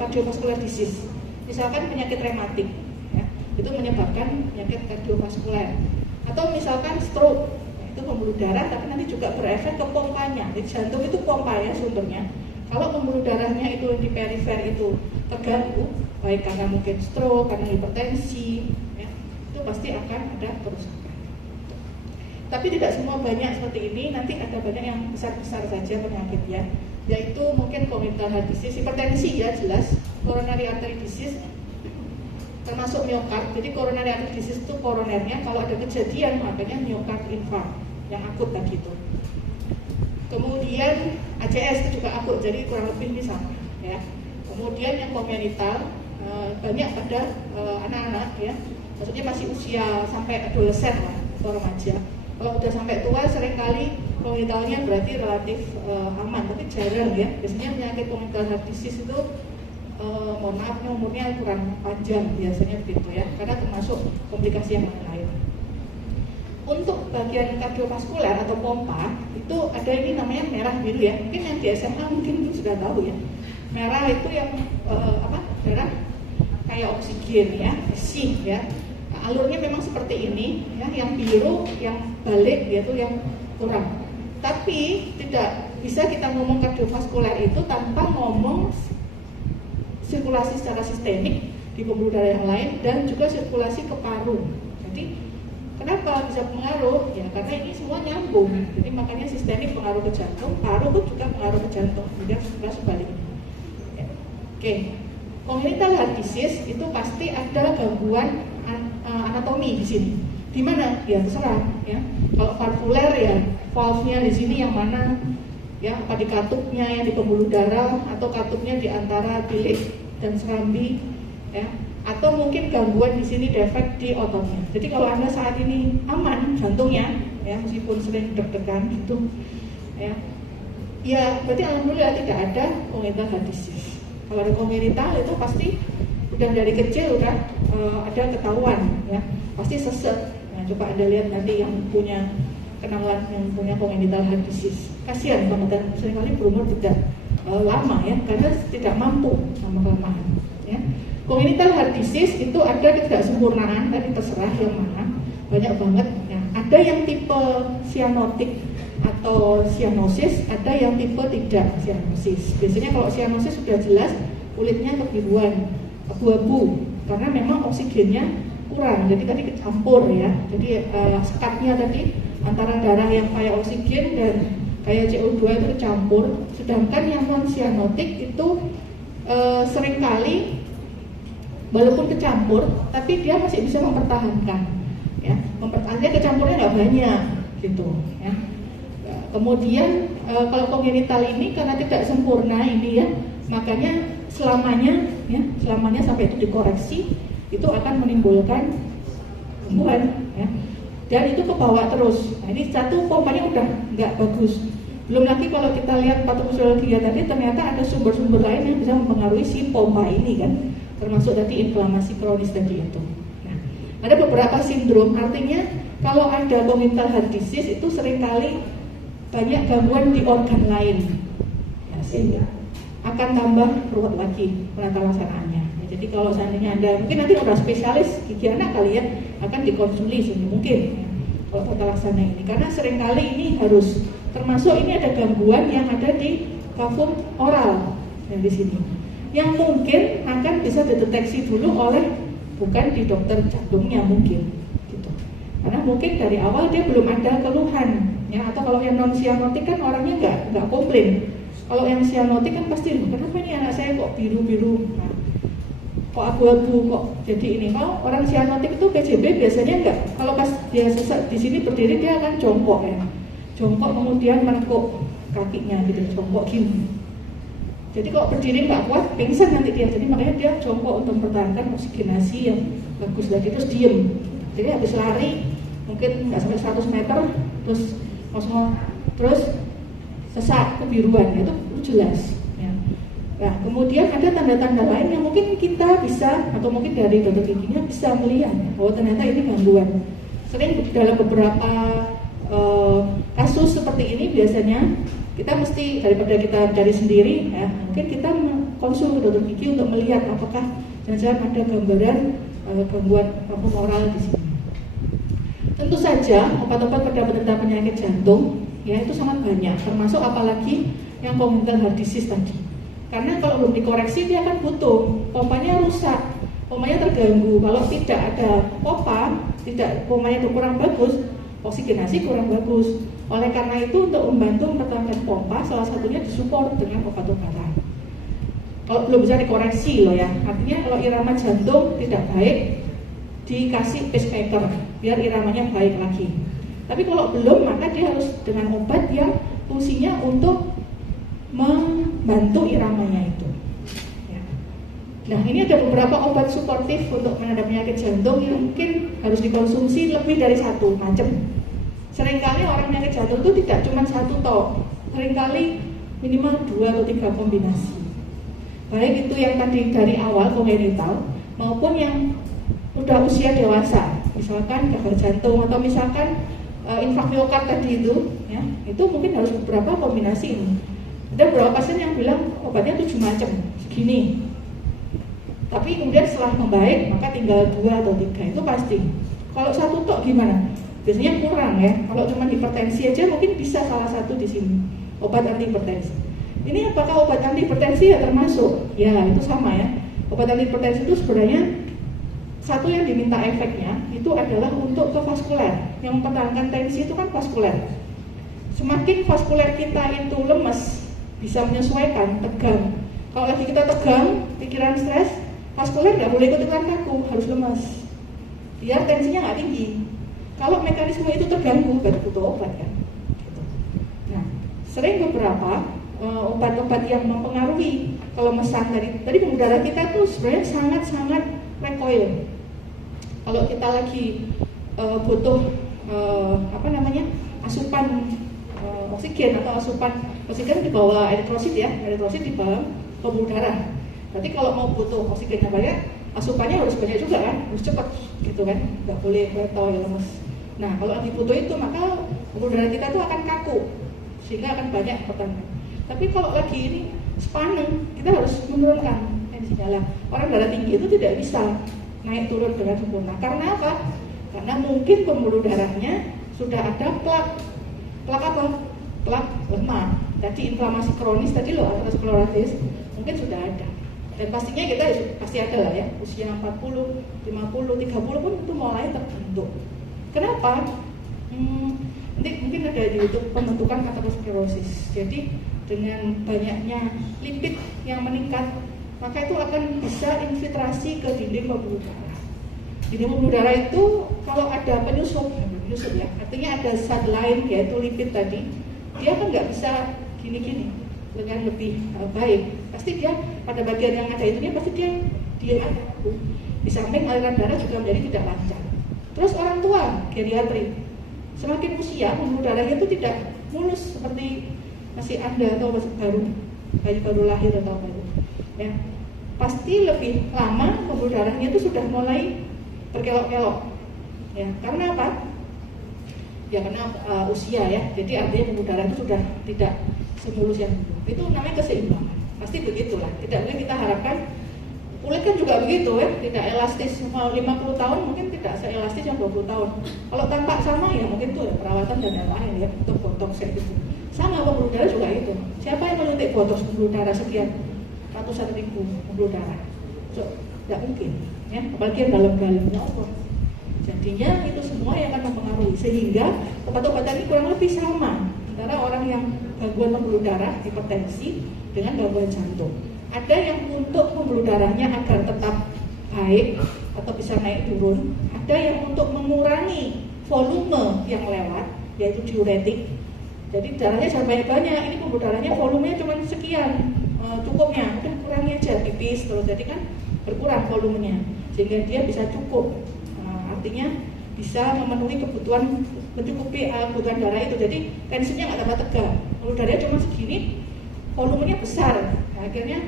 cardiovascular disease. Misalkan penyakit rematik, ya, itu menyebabkan penyakit kardiovaskuler. Atau misalkan stroke, ya, itu pembuluh darah, tapi nanti juga berefek ke pompanya. Jadi jantung itu pompa ya sumbernya. Kalau pembuluh darahnya itu di perifer itu terganggu, baik karena mungkin stroke, karena hipertensi, ya, itu pasti akan ada kerusakan. Tapi tidak semua banyak seperti ini, nanti ada banyak yang besar-besar saja penyakitnya, yaitu mungkin congenital heart disease, hipertensi ya jelas, coronary artery disease, termasuk miokard. Jadi coronary artery disease itu koronernya, kalau ada kejadian makanya miokard infarct yang akut tadi itu. Kemudian ACS itu juga akut, jadi kurang lebih ini sama ya. Kemudian yang kongenital banyak pada anak-anak ya, maksudnya masih usia sampai adolesen lah atau remaja. Kalau udah sampai tua seringkali kongenitalnya berarti relatif aman, tapi jarang ya. Biasanya penyakit congenital heart disease itu mohon maaf umurnya kurang panjang biasanya begitu ya, karena termasuk komplikasi yang lain. Untuk bagian kardiovaskuler atau pompa itu ada ini namanya merah biru ya. Mungkin yang di SMA mungkin sudah tahu ya. Merah itu yang darah kayak oksigen ya, bersih ya. Nah, alurnya memang seperti ini ya. Yang biru yang balik dia tuh yang kurang. Tapi tidak bisa kita ngomong kardiovaskuler itu tanpa ngomong sirkulasi secara sistemik di pembuluh darah yang lain dan juga sirkulasi ke paru. Jadi kenapa bisa pengaruh? Ya karena ini semua nyambung. Jadi makanya sistemik pengaruh ke jantung, paru pun juga pengaruh ke jantung. Tidak sebaliknya. Ya. Oke, congenital heart disease itu pasti ada gangguan anatomi di sini. Di mana? Ya terserah. Ya. Kalau valvuler ya valve-nya di sini yang mana? Ya, apa di katupnya yang di pembuluh darah atau katupnya di antara bilik dan serambi, ya. Atau mungkin gangguan di sini defek di ototnya. Jadi kalau Anda saat ini aman jantungnya, ya meskipun sering deg-degan gitu, ya berarti alhamdulillah tidak ada congenital heart disease. Kalau ada congenital itu pasti udah dari kecil udah ada ketahuan, ya pasti sesek. Nah, coba Anda lihat nanti yang punya kenalan yang punya congenital heart disease. Kasihan banget, seringkali berumur tidak lama ya, karena tidak mampu lama-kelamaan. Ya. Congenital heart disease itu ada ketidaksempurnaan, tadi terserah yang mana, banyak banget. Ya. Ada yang tipe cyanotic atau cyanosis, ada yang tipe tidak cyanosis. Biasanya kalau cyanosis sudah jelas kulitnya kebiruan, abu-abu, karena memang oksigennya kurang, jadi tadi kecampur ya. Jadi sekatnya tadi antara darah yang kaya oksigen dan kaya CO2 itu kecampur. Sedangkan yang non cyanotic itu seringkali walaupun kecampur, tapi dia masih bisa mempertahankan. Ya, artinya kecampurnya nggak banyak, gitu. Ya. Kemudian kalau congenital ini karena tidak sempurna ini ya, makanya selamanya sampai itu dikoreksi, itu akan menimbulkan gangguan. Ya. Dan itu kebawa terus. Nah, ini satu pompanya udah nggak bagus. Belum lagi kalau kita lihat patofisiologi tadi, ternyata ada sumber-sumber lain yang bisa mempengaruhi si pompa ini kan, termasuk tadi inflamasi kronis tadi itu. Nah, ada beberapa sindrom, artinya kalau ada congenital heart disease itu seringkali banyak gangguan di organ lain, ya, sehingga akan tambah ruwet lagi penata laksanaannya. Ya, jadi kalau seandainya Anda mungkin nanti udah spesialis gigi anak kali ya, akan dikonsuli mungkin ya, kalau tata laksana ini, karena seringkali ini harus termasuk ini ada gangguan yang ada di kafum oral yang di sini, yang mungkin akan bisa dideteksi dulu oleh bukan di dokter jantungnya mungkin, gitu. Karena mungkin dari awal dia belum ada keluhan, ya. Atau kalau yang non cyanotic kan orangnya nggak komplain. Kalau yang cyanotic kan pasti, kenapa ini anak saya kok biru-biru, nah, kok abu-abu, kok jadi ini. Kalau orang cyanotic itu PCB biasanya enggak. Kalau pas dia sesak di sini berdiri dia akan jongkok ya. Jongkok kemudian menekuk kakinya gitu, jongkok gini. Jadi kalau berdiri nggak kuat, pingsan nanti dia. Jadi makanya dia jongkok untuk mempertahankan oksigenasi yang bagus lagi, terus diem. Jadi habis lari mungkin nggak sampai 100 meter, terus kosong, terus sesak kebiruan, itu jelas. Ya. Nah kemudian ada tanda-tanda lain yang mungkin kita bisa atau mungkin dari dokter giginya bisa melihat bahwa ternyata ini gangguan. Sering dalam beberapa kasus seperti ini biasanya kita mesti daripada kita cari sendiri, ya, mungkin kita konsul ke dokter gigi untuk melihat apakah jangan-jangan ada gambaran gangguan kafum oral di sini. Tentu saja obat-obat pada penderita penyakit jantung ya itu sangat banyak, termasuk apalagi yang congenital heart disease tadi. Karena kalau belum dikoreksi dia akan butuh, pompanya rusak, pompanya terganggu. Kalau tidak ada pompa, pompanya itu kurang bagus, oksigenasi kurang bagus. Oleh karena itu untuk membantu mempertahankan pompa, salah satunya disupport dengan obat-obatan. Kalau belum bisa dikoreksi loh ya, artinya kalau irama jantung tidak baik, dikasih pacemaker biar iramanya baik lagi. Tapi kalau belum, maka dia harus dengan obat yang fungsinya untuk membantu iramanya itu. Ya. Nah, ini ada beberapa obat suportif untuk menghadapi penyakit jantung yang mungkin harus dikonsumsi lebih dari satu macam. Seringkali orang penyakit jantung itu tidak cuma satu toh, seringkali minimal 2 atau 3 kombinasi. Baik itu yang tadi dari awal kongenital maupun yang udah usia dewasa, misalkan gagal jantung atau misalkan infak miokard tadi itu, ya, itu mungkin harus beberapa kombinasi ini. Ada beberapa pasien yang bilang obatnya 7 macam segini, tapi kemudian setelah membaik maka tinggal 2 atau 3 itu pasti. Kalau satu tok gimana? Biasanya kurang ya. Kalau cuma hipertensi aja mungkin bisa salah satu di sini obat anti hipertensi. Ini apakah obat anti hipertensi ya termasuk? Ya itu sama ya. Obat anti hipertensi itu sebenarnya satu yang diminta efeknya itu adalah untuk ke vaskuler. Yang mempertahankan tensi itu kan vaskuler. Semakin vaskuler kita itu lemes, bisa menyesuaikan tegang. Kalau lagi kita tegang, pikiran stres, vaskuler nggak boleh ikut-ikutan kaku, harus lemas. Biar tensinya nggak tinggi. Kalau mekanisme itu terganggu, berarti butuh obat kan. Gitu. Nah, sering beberapa obat-obat yang mempengaruhi kelemesan tadi pembuluh darah kita tuh sebenarnya sangat-sangat recoil. Kalau kita lagi butuh asupan oksigen atau asupan oksigen di bawah eritrosit ya, eritrosit di bawah pembuluh darah. Berarti kalau mau butuh oksigennya banyak, asupannya harus banyak juga kan, harus cepat gitu kan, nggak boleh letol ya lemes. Nah kalau lagi butuh itu maka pembuluh darah kita tuh akan kaku sehingga akan banyak pertanyaan. Tapi kalau lagi ini sepaneng, kita harus menurunkan tensinya lah. Orang darah tinggi itu tidak bisa naik turun dengan sempurna. Karena apa? Karena mungkin pembuluh darahnya sudah ada plak. Plak apa? Plak lemah. Jadi inflamasi kronis tadi loh, aterosklerosis mungkin sudah ada. Dan pastinya kita pasti ada lah ya. Usia 40, 50, 30 pun itu mulai terbentuk. Kenapa? Nanti mungkin ada di YouTube pembentukan aterosklerosis. Jadi dengan banyaknya lipid yang meningkat, maka itu akan bisa infiltrasi ke dinding pembuluh darah. Dinding pembuluh darah itu kalau ada penyusup ya, artinya ada zat lain yaitu lipid tadi, dia kan nggak bisa gini-gini dengan lebih baik. Pasti dia pada bagian yang ada itu pasti dia diam aja. Di samping aliran darah juga menjadi tidak lancar. Terus orang tua, geriatri, semakin usia pembuluh darahnya itu tidak mulus seperti masih Anda atau masih bayi baru lahir atau baru, ya pasti lebih lama pembuluh darahnya itu sudah mulai berkelok-kelok, ya karena apa? Ya karena usia ya, jadi artinya pembuluh darah itu sudah tidak semulus yang dulu. Itu namanya keseimbangan, pasti begitulah. Tidak mungkin kita harapkan kulit kan juga begitu ya, tidak elastis. Mau 50 tahun mungkin tidak seelastis yang 20 tahun. Kalau tampak sama ya mungkin tuh ya, perawatan dan lain-lain ya, untuk botox kayak gitu. Sama pembuluh darah juga itu. Siapa yang menyuntik botox pembuluh darah sekian ratusan ribu pembuluh darah? Tidak mungkin, ya. Apalagi yang dalam-dalamnya Allah. Jadinya itu semua yang akan mempengaruhi. Sehingga obat-obatan ini kurang lebih sama antara orang yang gangguan pembuluh darah, hipertensi dengan gangguan jantung. Ada yang untuk pembuluh darahnya agar tetap baik atau bisa naik turun. Ada yang untuk mengurangi volume yang lewat, yaitu diuretik. Jadi darahnya jangan banyak-banyak, ini pembuluh darahnya volumenya cuma sekian, cukupnya, udah kurangi aja tipis terus, jadi kan berkurang volumenya sehingga dia bisa cukup, artinya bisa memenuhi kebutuhan, mencukupi kebutuhan darah itu. Jadi tensinya nggak tambah tegang, pembuluh darahnya cuma segini, volumenya besar, nah, akhirnya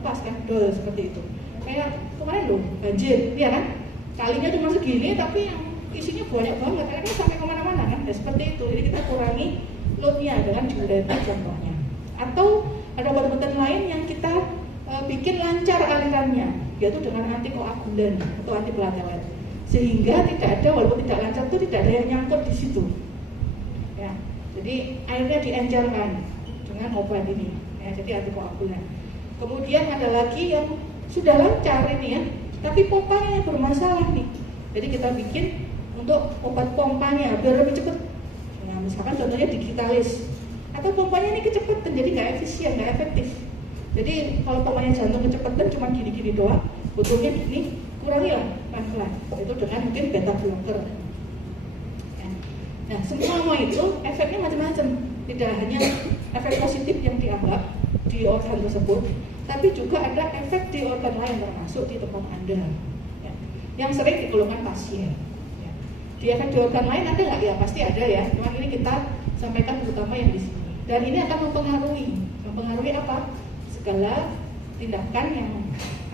lepas kan, dol seperti itu. Kayak kemarin loh, banjir, ya kan, kalinya cuma segini tapi yang isinya banyak banget, akhirnya sampai kemana-mana kan, ya, seperti itu. Jadi kita kurangi loadnya dengan diuretik contohnya. Atau ada obat-obatan lain yang kita bikin lancar alirannya, yaitu dengan antikoagulan atau antiplatelet, sehingga tidak ada, walaupun tidak lancar itu tidak ada yang nyangkut di situ. Ya, jadi airnya diencerkan dengan obat ini. Ya, jadi antikoagulan. Kemudian ada lagi yang sudah lancar ini ya, tapi pompanya yang bermasalah nih. Jadi kita bikin untuk obat pompanya biar lebih cepat. Misalkan contohnya digitalis, atau pompanya ini kecepatan jadi nggak efisien, nggak efektif. Jadi kalau pokoknya jantung kecepatan cuma gini-gini doang, butuhnya gini, kurangi lah pelan-pelan. Itu dengan mungkin beta blocker. Nah, semua itu efeknya macam-macam. Tidak hanya efek positif yang dianggap di organ tersebut, tapi juga ada efek di organ lain termasuk di tempat Anda. Ya. Yang sering dikeluhkan pasien. Ya. Di efek di organ lain ada nggak? Ya pasti ada ya. Cuma ini kita sampaikan terutama yang di sini. Dan ini akan mempengaruhi apa? Segala tindakan yang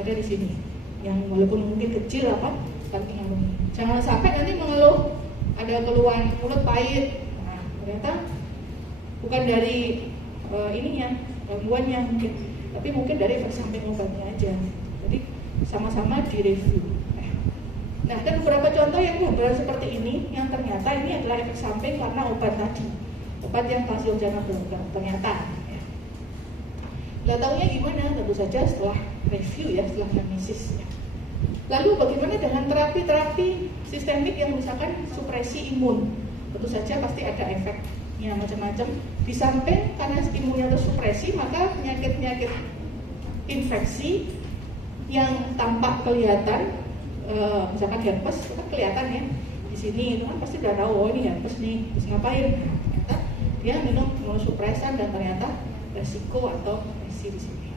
ada di sini. Yang walaupun mungkin kecil apa, tapi mempengaruhi. Jangan sampai nanti mengeluh ada keluhan mulut pahit. Nah, ternyata bukan dari ininya, gangguannya mungkin, tapi mungkin dari efek samping obatnya aja. Jadi sama-sama direview. Nah, dan beberapa contoh yang gambaran seperti ini, yang ternyata ini adalah efek samping karena obat tadi, obat yang kalsium channel blocker ternyata. Nggak taunya gimana? Tentu saja setelah review ya, setelah analisisnya. Lalu bagaimana dengan terapi-terapi sistemik yang misalkan supresi imun? Tentu saja pasti ada efeknya macam-macam. Di samping karena imunnya tersupresi, maka penyakit-penyakit infeksi yang tampak kelihatan, misalkan herpes, itu kan kelihatan ya. Di sini itu kan pasti udah tahu, oh ini herpes nih, terus ngapain? Nah, ternyata dia minum imunosupresan dan ternyata resiko atau resi di sini.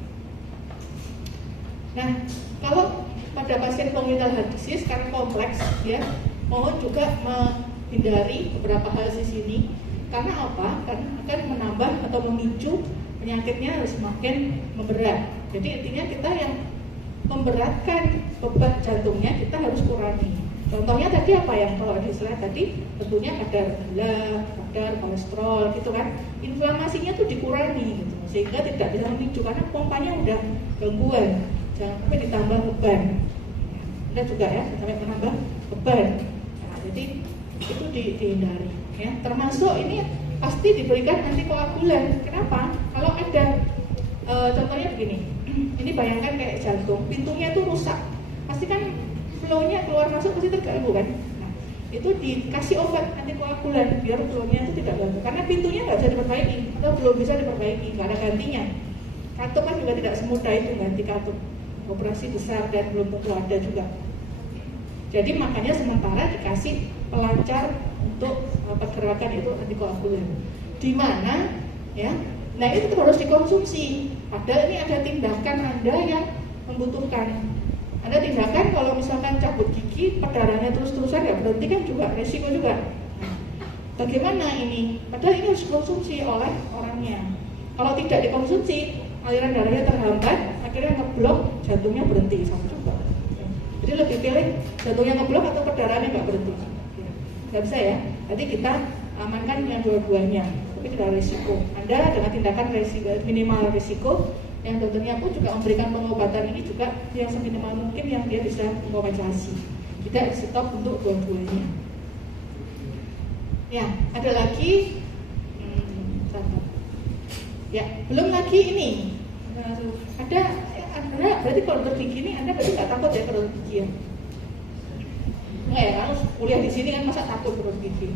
Nah, kalau pada pasien congenital heart disease karena kompleks ya, mohon juga menghindari beberapa hal di sini. Karena apa? Karena akan menambah atau memicu penyakitnya semakin memberat. Jadi intinya kita yang memberatkan beban jantungnya kita harus kurangi. Contohnya tadi apa ya? Kalau di slide tadi tentunya kadar gula, kadar kolesterol gitu kan. Inflamasinya tuh dikurangi gitu. Sehingga tidak bisa memicu karena pompanya udah gangguan. Jangan sampai ditambah beban. Ada juga ya, sampai menambah beban. Nah, jadi itu dihindari. Ya, termasuk ini pasti diberikan antikoagulan. Kenapa? Kalau ada contohnya begini, ini bayangkan kayak jantung, pintunya itu rusak, pasti kan flow-nya keluar masuk pasti terganggu kan. Nah, itu dikasih obat antikoagulan biar flow-nya itu tidak ganggu. Karena pintunya nggak bisa diperbaiki atau belum bisa diperbaiki, nggak ada gantinya. Katup kan juga tidak semudah itu ganti katup. Operasi besar dan belum tentu ada juga. Jadi makanya sementara dikasih pelancar untuk pergerakan itu antikoagulan. Di mana ya? Nah, itu tetap harus dikonsumsi. Padahal ini ada tindakan Anda yang membutuhkan. Ada tindakan kalau misalkan cabut gigi, perdarahannya terus-terusan ya berhenti kan juga resiko juga. Bagaimana ini? Padahal ini harus dikonsumsi oleh orangnya. Kalau tidak dikonsumsi, aliran darahnya terhambat, akhirnya ngeblok, jantungnya berhenti sama juga. Jadi lebih pilih jantungnya ngeblok atau perdarahannya nggak berhenti. Nggak bisa ya. Nanti kita amankan yang dua-duanya, tapi tidak risiko. Anda dengan tindakan minimal risiko, yang dokternya pun juga memberikan pengobatan ini juga yang seminimal mungkin yang dia bisa mengompensasi. Tidak stop untuk dua-duanya. Ya, ada lagi. Ya, belum lagi ini. Ada berarti kalau dokter gigi ini Anda berarti nggak takut ya kalau dokter gigi ya? Nggak ya, harus kuliah di sini kan masa takut dokter gigi?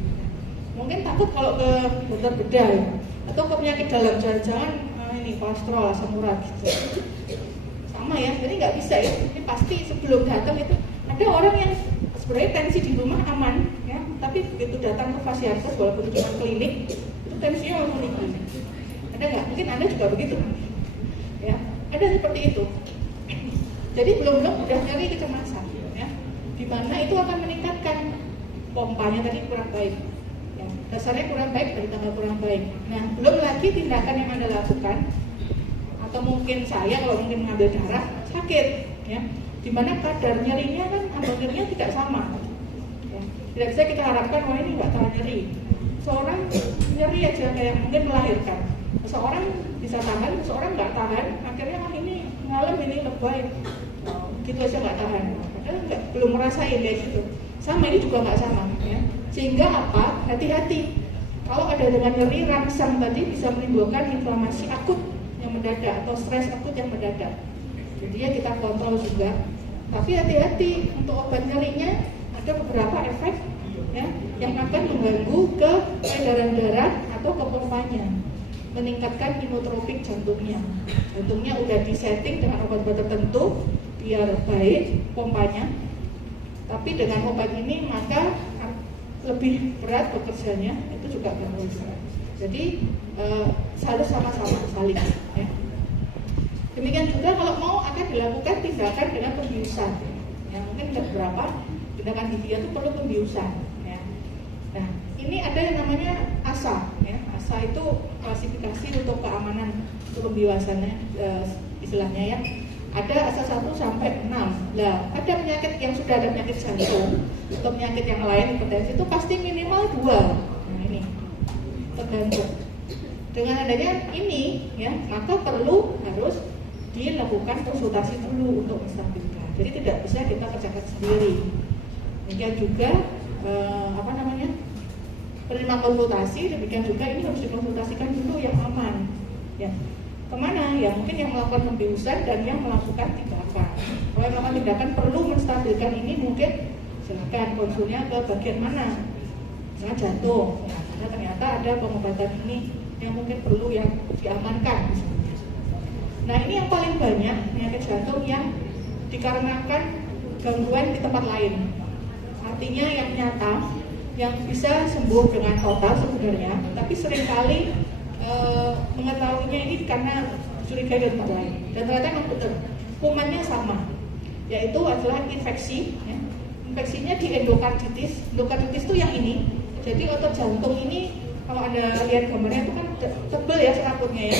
Mungkin takut kalau ke dokter bedah ya? Atau ke penyakit dalam, jangan-jangan ini kolesterol, asam urat gitu. Sama ya, jadi nggak bisa ya. Ini pasti sebelum datang itu ada orang yang sebenarnya tensi di rumah aman ya, tapi begitu datang ke fasilitas walaupun cuma klinik itu tensinya langsung tinggi. Ada nggak? Mungkin Anda juga begitu ya, ada seperti itu. Jadi belum udah nyari kecemasan ya, dimana itu akan meningkatkan pompanya tadi kurang baik ya, dasarnya kurang baik dari tambah kurang baik. Nah, belum lagi tindakan yang Anda lakukan atau mungkin saya kalau mungkin mengambil darah sakit ya, dimana kadar nyerinya kan ambang nyerinya tidak sama ya. Tidak bisa kita harapkan wah ini nggak tahan nyeri. Seorang nyeri aja kayak mungkin melahirkan, seorang bisa tahan, seorang nggak tahan, akhirnya ini ngalem ini lebay, gitu aja nggak tahan, padahal belum merasain kayak gitu. Sama ini juga nggak sama, ya. Sehingga apa? Hati-hati. Kalau ada dengan nyeri rangsang tadi bisa menimbulkan inflamasi akut yang mendadak atau stres akut yang mendadak. Jadi ya kita kontrol juga. Tapi hati-hati untuk obat nyerinya ada beberapa efek ya yang akan mengganggu ke peredaran darah atau ke pompanya. meningkatkan inotropik jantungnya. Jantungnya udah disetting dengan obat-obat tertentu biar baik pompanya. Tapi dengan obat ini maka lebih berat bekerjanya, itu juga gangguan juga. Jadi harus sama-sama saling. Ya. Demikian juga kalau mau akan dilakukan tindakan dengan pembiusan. Ya, mungkin ada beberapa tindakan gigi itu perlu pembiusan. Ya. Nah, ini ada yang namanya ASA. Ya. ASA itu klasifikasi untuk keamanan untuk pembiusannya, istilahnya ya. Ada ASA 1 sampai 6. Nah, ada penyakit yang sudah ada penyakit jantung atau penyakit yang lain, hipertensi itu pasti minimal 2. Nah, ini tergantung. Dengan adanya ini, ya, maka harus dilakukan konsultasi dulu untuk menstabilkan. Jadi tidak bisa kita kerjakan sendiri. Demikian juga penerima konsultasi, demikian juga ini harus dikonsultasikan dulu yang aman. Ya. Kemana? Ya mungkin yang melakukan pembiusan dan yang melakukan tindakan. Kalau yang melakukan tindakan perlu menstabilkan ini, mungkin silakan konsulnya ke bagian mana, misalnya jantung. Ya, karena ternyata ada pengobatan ini yang mungkin perlu yang diamankan. Misalnya. Nah ini yang paling banyak penyakit jantung yang dikarenakan gangguan di tempat lain. Artinya yang nyata, yang bisa sembuh dengan total sebenarnya, tapi seringkali mengetahuinya ini karena curiga di tempat lain. Dan ternyata memang betul, kumannya sama, yaitu adalah infeksi. Ya. Infeksinya di endokarditis. Endokarditis itu yang ini. Jadi otot jantung ini, kalau Anda lihat gambarnya itu kan tebal ya selaputnya ya,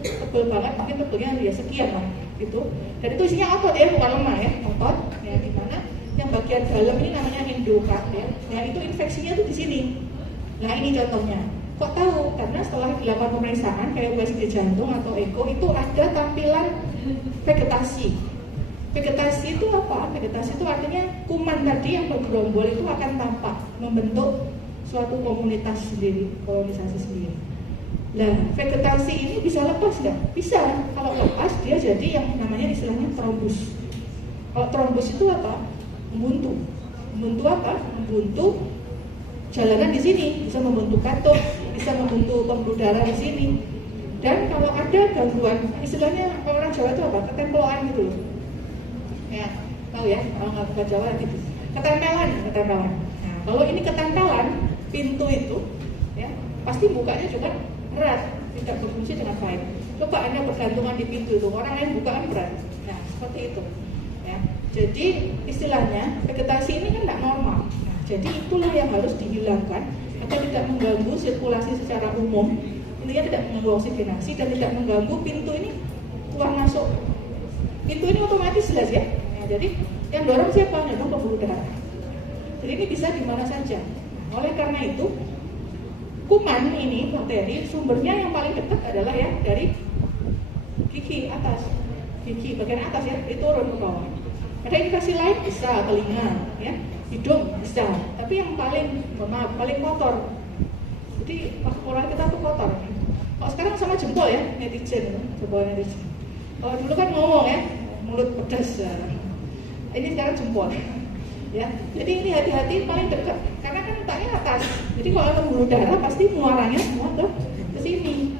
tebal banget, mungkin tebelnya ya sekian lah, gitu. Dan itu isinya otot ya, bukan lemak ya, otot. Ya, di mana yang bagian dalam ini namanya endokard ya. Nah itu infeksinya tuh di sini. Nah ini contohnya. Kok tahu? Karena setelah dilakukan pemeriksaan kayak USG jantung atau eko itu ada tampilan vegetasi. Vegetasi itu apa? Vegetasi itu artinya kuman tadi yang bergerombol itu akan tampak membentuk suatu komunitas sendiri, kolonisasi sendiri. Nah, vegetasi ini bisa lepas nggak? Bisa. Kalau lepas dia jadi yang namanya istilahnya trombus. Kalau trombus itu apa? Membuntu. Membuntu apa? Membuntu jalanan di sini, bisa membentuk katup, bisa membentuk pembuluh darah di sini. Dan kalau ada gangguan, istilahnya kalau orang Jawa itu apa? Ketempelan gitu loh. Ya, tahu ya, kalau nggak bukan Jawa gitu. Ketempelan. Nah, kalau ini ketempelan, pintu itu, ya, pasti bukanya juga berat, tidak berfungsi dengan baik. Coba Anda bergantungan di pintu itu, orang lain buka kan berat. Nah, seperti itu. Ya. Jadi istilahnya vegetasi ini kan tidak normal. Nah, jadi itulah yang harus dihilangkan agar tidak mengganggu sirkulasi secara umum. Intinya tidak mengganggu oksigenasi dan tidak mengganggu pintu ini keluar masuk. Pintu ini otomatis jelas ya. Nah, jadi yang dorong siapa? Yang pembuluh darah. Jadi ini bisa di mana saja. Nah, oleh karena itu kuman ini bakteri sumbernya yang paling dekat adalah ya dari gigi atas, gigi bagian atas ya, itu turun ke bawah. Ada infeksi lain bisa telinga, ya, hidung bisa, tapi yang paling kotor. Jadi orang kita tuh kotor. Kalau sekarang sama jempol ya, netizen, jempol netizen. Kalau dulu kan ngomong ya, mulut pedas. Ini sekarang jempol. Ya, jadi ini hati-hati paling dekat, karena kan letaknya atas. Jadi kalau ada pembuluh darah pasti muaranya semua ke sini.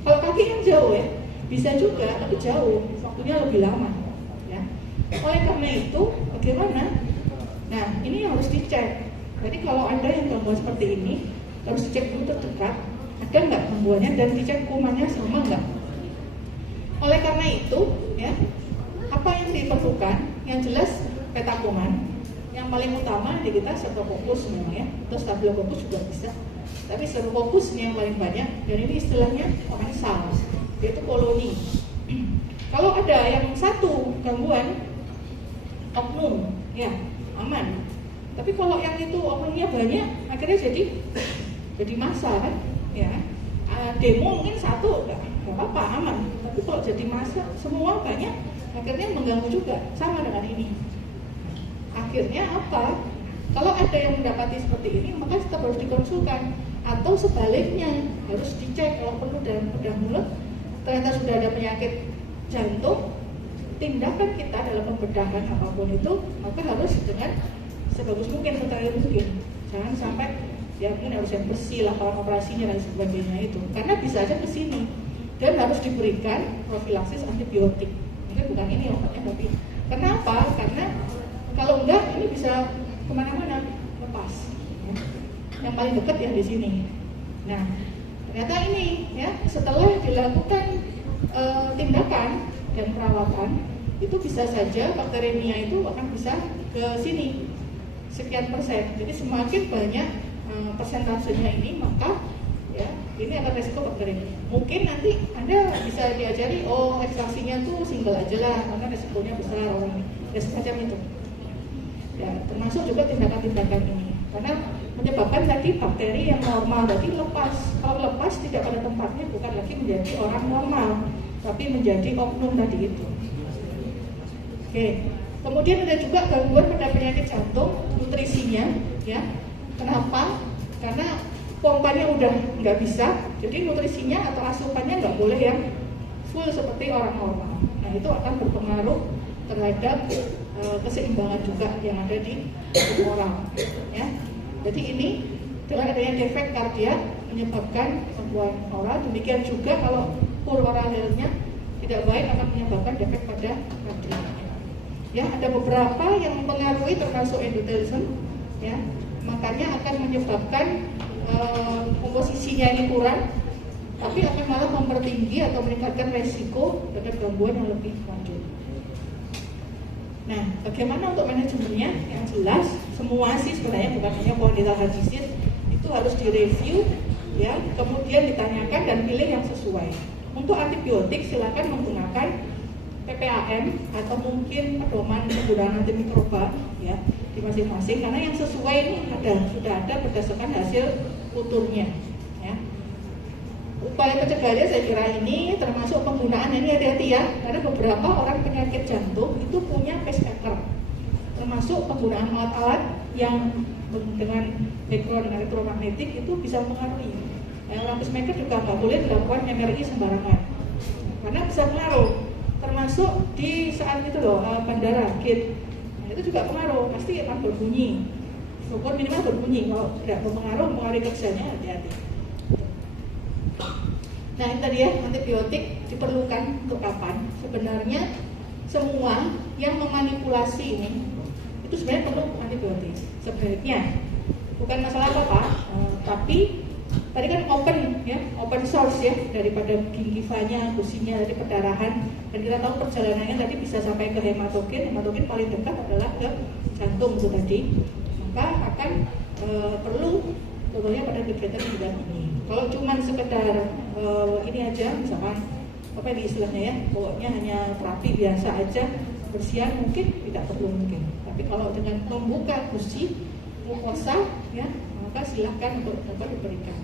Kalau kaki kan jauh ya, bisa juga tapi jauh, waktunya lebih lama. Ya. Oleh karena itu, bagaimana? Nah, ini harus dicek. Jadi kalau Anda yang gangguan seperti ini, harus dicek dulu terdekat, ada nggak gangguannya dan dicek kumannya sama nggak. Oleh karena itu, ya, apa yang diperlukan? Yang jelas peta kuman. Yang paling utama di kita Streptococcus memang ya, atau Staphylococcus juga bisa. Tapi Streptococcus yang paling banyak, dan ini istilahnya komensal, yaitu koloni. Kalau ada yang satu gangguan oknum, ya aman. Tapi kalau yang itu oknumnya banyak, akhirnya jadi massa kan, ya. Demo mungkin satu, nggak apa-apa, aman. Tapi kalau jadi massa, semua banyak, akhirnya mengganggu juga, sama dengan ini. Akhirnya apa? Kalau ada yang mendapati seperti ini, maka tetap harus dikonsulkan. Atau sebaliknya, harus dicek kalau perlu dalam bedah mulut ternyata sudah ada penyakit jantung. Tindakan kita dalam pembedahan apapun itu, maka harus dengan sebagus mungkin, seteril mungkin. Jangan sampai ya mungkin harus yang bersih, lapangan operasinya dan sebagainya itu, karena bisa aja ke sini dan harus diberikan profilaksis antibiotik. Mungkin bukan ini obatnya, tapi kenapa? Karena kalau enggak ini bisa kemana-mana, lepas. Ya. Yang paling dekat ya di sini. Nah, ternyata ini ya setelah dilakukan tindakan dan perawatan itu bisa saja bakteremia itu akan bisa ke sini sekian persen. Jadi semakin banyak persentasenya ini, maka ya ini akan resiko bakteremia. Mungkin nanti Anda bisa diajari, oh ekstraksinya tuh single aja lah karena resikonya besar orang ini, ya semacam itu. Ya termasuk juga tindakan-tindakan ini karena menyebabkan tadi bakteri yang normal tadi lepas. Kalau lepas tidak pada tempatnya, bukan lagi menjadi orang normal, tapi menjadi oknum tadi itu. Oke. Kemudian ada juga gangguan pada penyakit jantung, nutrisinya, ya. Kenapa? Karena pompanya udah nggak bisa, jadi nutrisinya atau asupannya nggak boleh yang full seperti orang normal. Nah itu akan berpengaruh terhadap keseimbangan juga yang ada di tubuh orang, ya. Jadi ini dengan adanya defek kardiak menyebabkan gangguan oral. Demikian juga kalau poor oral health-nya tidak baik akan menyebabkan defek pada kardiak. Ya, ada beberapa yang mempengaruhi termasuk endothelium, ya. Makanya akan menyebabkan komposisinya ini kurang, tapi akan malah mempertinggi atau meningkatkan resiko terhadap gangguan yang lebih lanjut. Nah, bagaimana untuk manajemennya? Yang jelas, semua sih sebenarnya bukan hanya congenital heart disease, itu harus direview, ya, kemudian ditanyakan dan pilih yang sesuai. Untuk antibiotik silakan menggunakan PPAM atau mungkin pedoman penggunaan antimikroba, ya, di masing-masing, karena yang sesuai ini sudah ada berdasarkan hasil kulturnya, ya. Upaya pencegahannya saya kira ini termasuk penggunaan, ini hati-hati ya, karena beberapa orang penyakit jantung itu punya pacemaker, termasuk penggunaan alat-alat yang dengan background elektromagnetik itu bisa mempengaruhi. Orang pacemaker juga nggak boleh dilakukan MRI sembarangan, karena bisa pengaruh, termasuk di saat itu loh bandara gate, nah, itu juga pengaruh, pasti akan berbunyi, syukur minimal berbunyi. Kalau tidak mempengaruhi kerjanya, hati-hati. Nah ini tadi ya, antibiotik diperlukan untuk kapan? Sebenarnya semua yang memanipulasi ini itu sebenarnya perlu antibiotik. Sebenarnya bukan masalah apa-apa, tapi tadi kan open source ya, daripada gingivanya, gusinya, dari perdarahan, dan kita tahu perjalanannya tadi bisa sampai ke hematogen paling dekat adalah ke jantung itu tadi, maka akan perlu contohnya pada kegiatan bidang ini. Kalau cuma sekedar ini aja, misalkan apa ini istilahnya ya, pokoknya hanya terapi biasa aja, bersihan mungkin tidak perlu mungkin. Tapi kalau dengan membuka gusi, mukosa, ya, maka silahkan untuk dapat diberikan.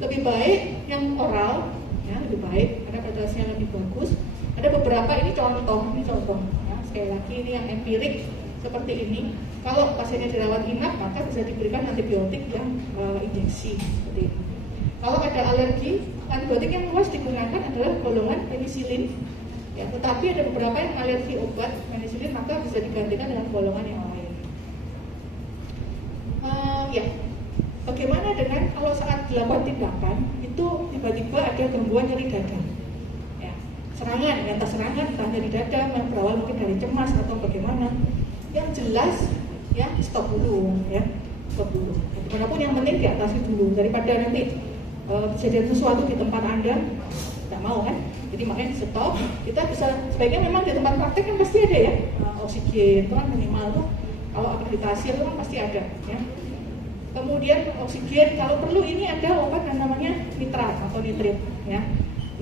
Lebih baik yang oral, ya, lebih baik, ada penjelasannya lebih bagus. Ada beberapa ini contoh, ya, sekali lagi ini yang empirik seperti ini. Kalau pasiennya dirawat inap, maka bisa diberikan antibiotik yang injeksi seperti ini. Kalau ada alergi, antibiotik yang luas digunakan adalah golongan penisilin. Ya, tetapi ada beberapa yang alergi obat penisilin, maka bisa digantikan dengan golongan yang lain. Ya, bagaimana dengan kalau saat dilakukan tindakan itu tiba-tiba ada gangguan nyeri dada? Ya, serangan, entah serangan, entah nyeri dada, yang berawal mungkin dari cemas atau bagaimana? Yang jelas, ya stop dulu, ya stop dulu. Bagaimanapun yang penting diatasi dulu daripada nanti kejadian sesuatu di tempat Anda, tidak mau kan? Jadi makanya di stop. Kita bisa sebaiknya memang di tempat praktek kan pasti ada ya oksigen, itu kan minimal tuh. Kalau akreditasi itu kan pasti ada, ya. Kemudian oksigen, kalau perlu ini ada obat yang namanya nitrat atau nitrit, ya.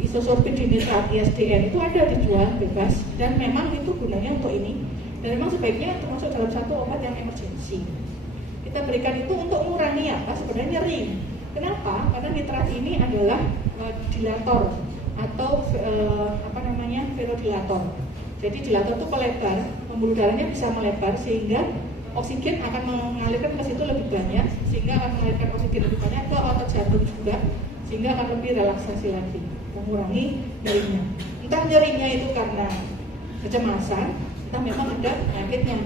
Isosorbit dinitrat, ISDN itu ada dijual bebas dan memang itu gunanya untuk ini. Dan memang sebaiknya termasuk dalam satu obat yang emergensi. Kita berikan itu untuk mengurangi apa? Sebenarnya nyeri. Kenapa? Karena nitrat ini adalah dilator atau vasodilator. Jadi dilator itu pelebar, pembuluh darahnya bisa melebar sehingga oksigen akan mengalirkan ke situ lebih banyak, sehingga akan mengalirkan oksigen lebih banyak ke otot jantung juga, sehingga akan lebih relaksasi lagi, mengurangi nyerinya. Entah nyerinya itu karena kecemasan, entah memang ada penyakitnya.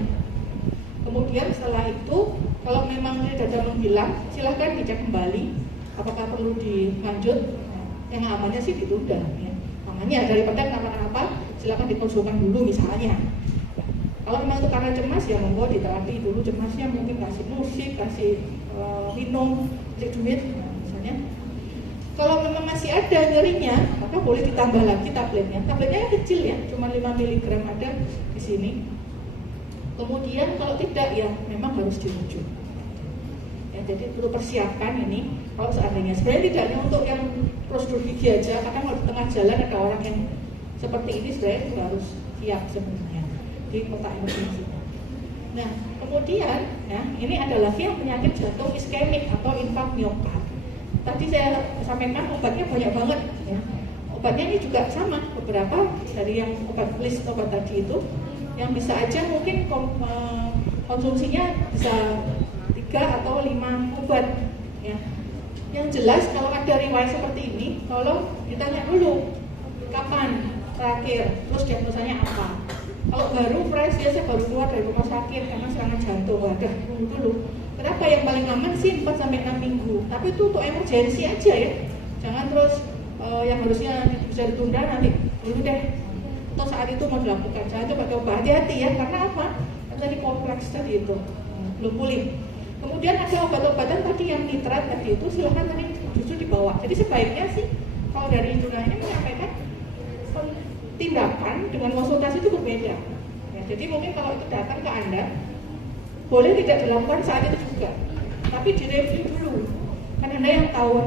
Kemudian setelah itu, kalau memang nyeri dada menghilang, silahkan dicek kembali apakah perlu dilanjut. Yang amannya sih ditunda ya. Amannya daripada kenapa-napa, silahkan dikonsulkan dulu misalnya. Kalau memang itu karena cemas, ya monggo diterapi dulu cemasnya, mungkin kasih musik, kasih minum, kasih duit misalnya. Kalau memang masih ada nyerinya, maka boleh ditambah lagi tabletnya. Tabletnya kecil ya, cuma 5 mg ada di sini. Kemudian kalau tidak ya memang harus dirujuk. Ya, jadi perlu persiapkan ini. Kalau seandainya sebenarnya tidak hanya untuk yang prosedur gigi aja, kadang kalau di tengah jalan ada orang yang seperti ini, sebenarnya juga harus siap sebenarnya di kotak emergency. Nah, kemudian ya, ini ada lagi yang penyakit jantung iskemik atau infark miokard. Tadi saya sampaikan obatnya banyak banget ya. Obatnya ini juga sama, beberapa dari yang obat list obat tadi itu yang bisa aja mungkin konsumsinya bisa 3 atau 5 obat ya. Yang jelas kalau ada riwayat seperti ini, tolong ditanya dulu kapan terakhir, terus diagnosanya apa. Kalau baru fresh, biasa baru keluar dari rumah sakit karena serangan jantung, wadah tunggu dulu. Kenapa yang paling aman sih 4-6 minggu, tapi itu untuk emergensi aja ya. Jangan terus yang harusnya bisa ditunda nanti dulu deh, atau saat itu mau dilakukan. Jangan coba hati-hati ya, karena apa? Kan tadi kompleks tadi itu belum pulih. Kemudian ada obat-obatan tadi yang nitrat tadi itu silahkan tadi justru dibawa. Jadi sebaiknya sih kalau dari jurnal ini menyampaikan tindakan dengan konsultasi itu berbeda ya, jadi mungkin kalau itu datang ke Anda boleh tidak dilakukan saat itu juga, tapi direview dulu kan Anda yang tahu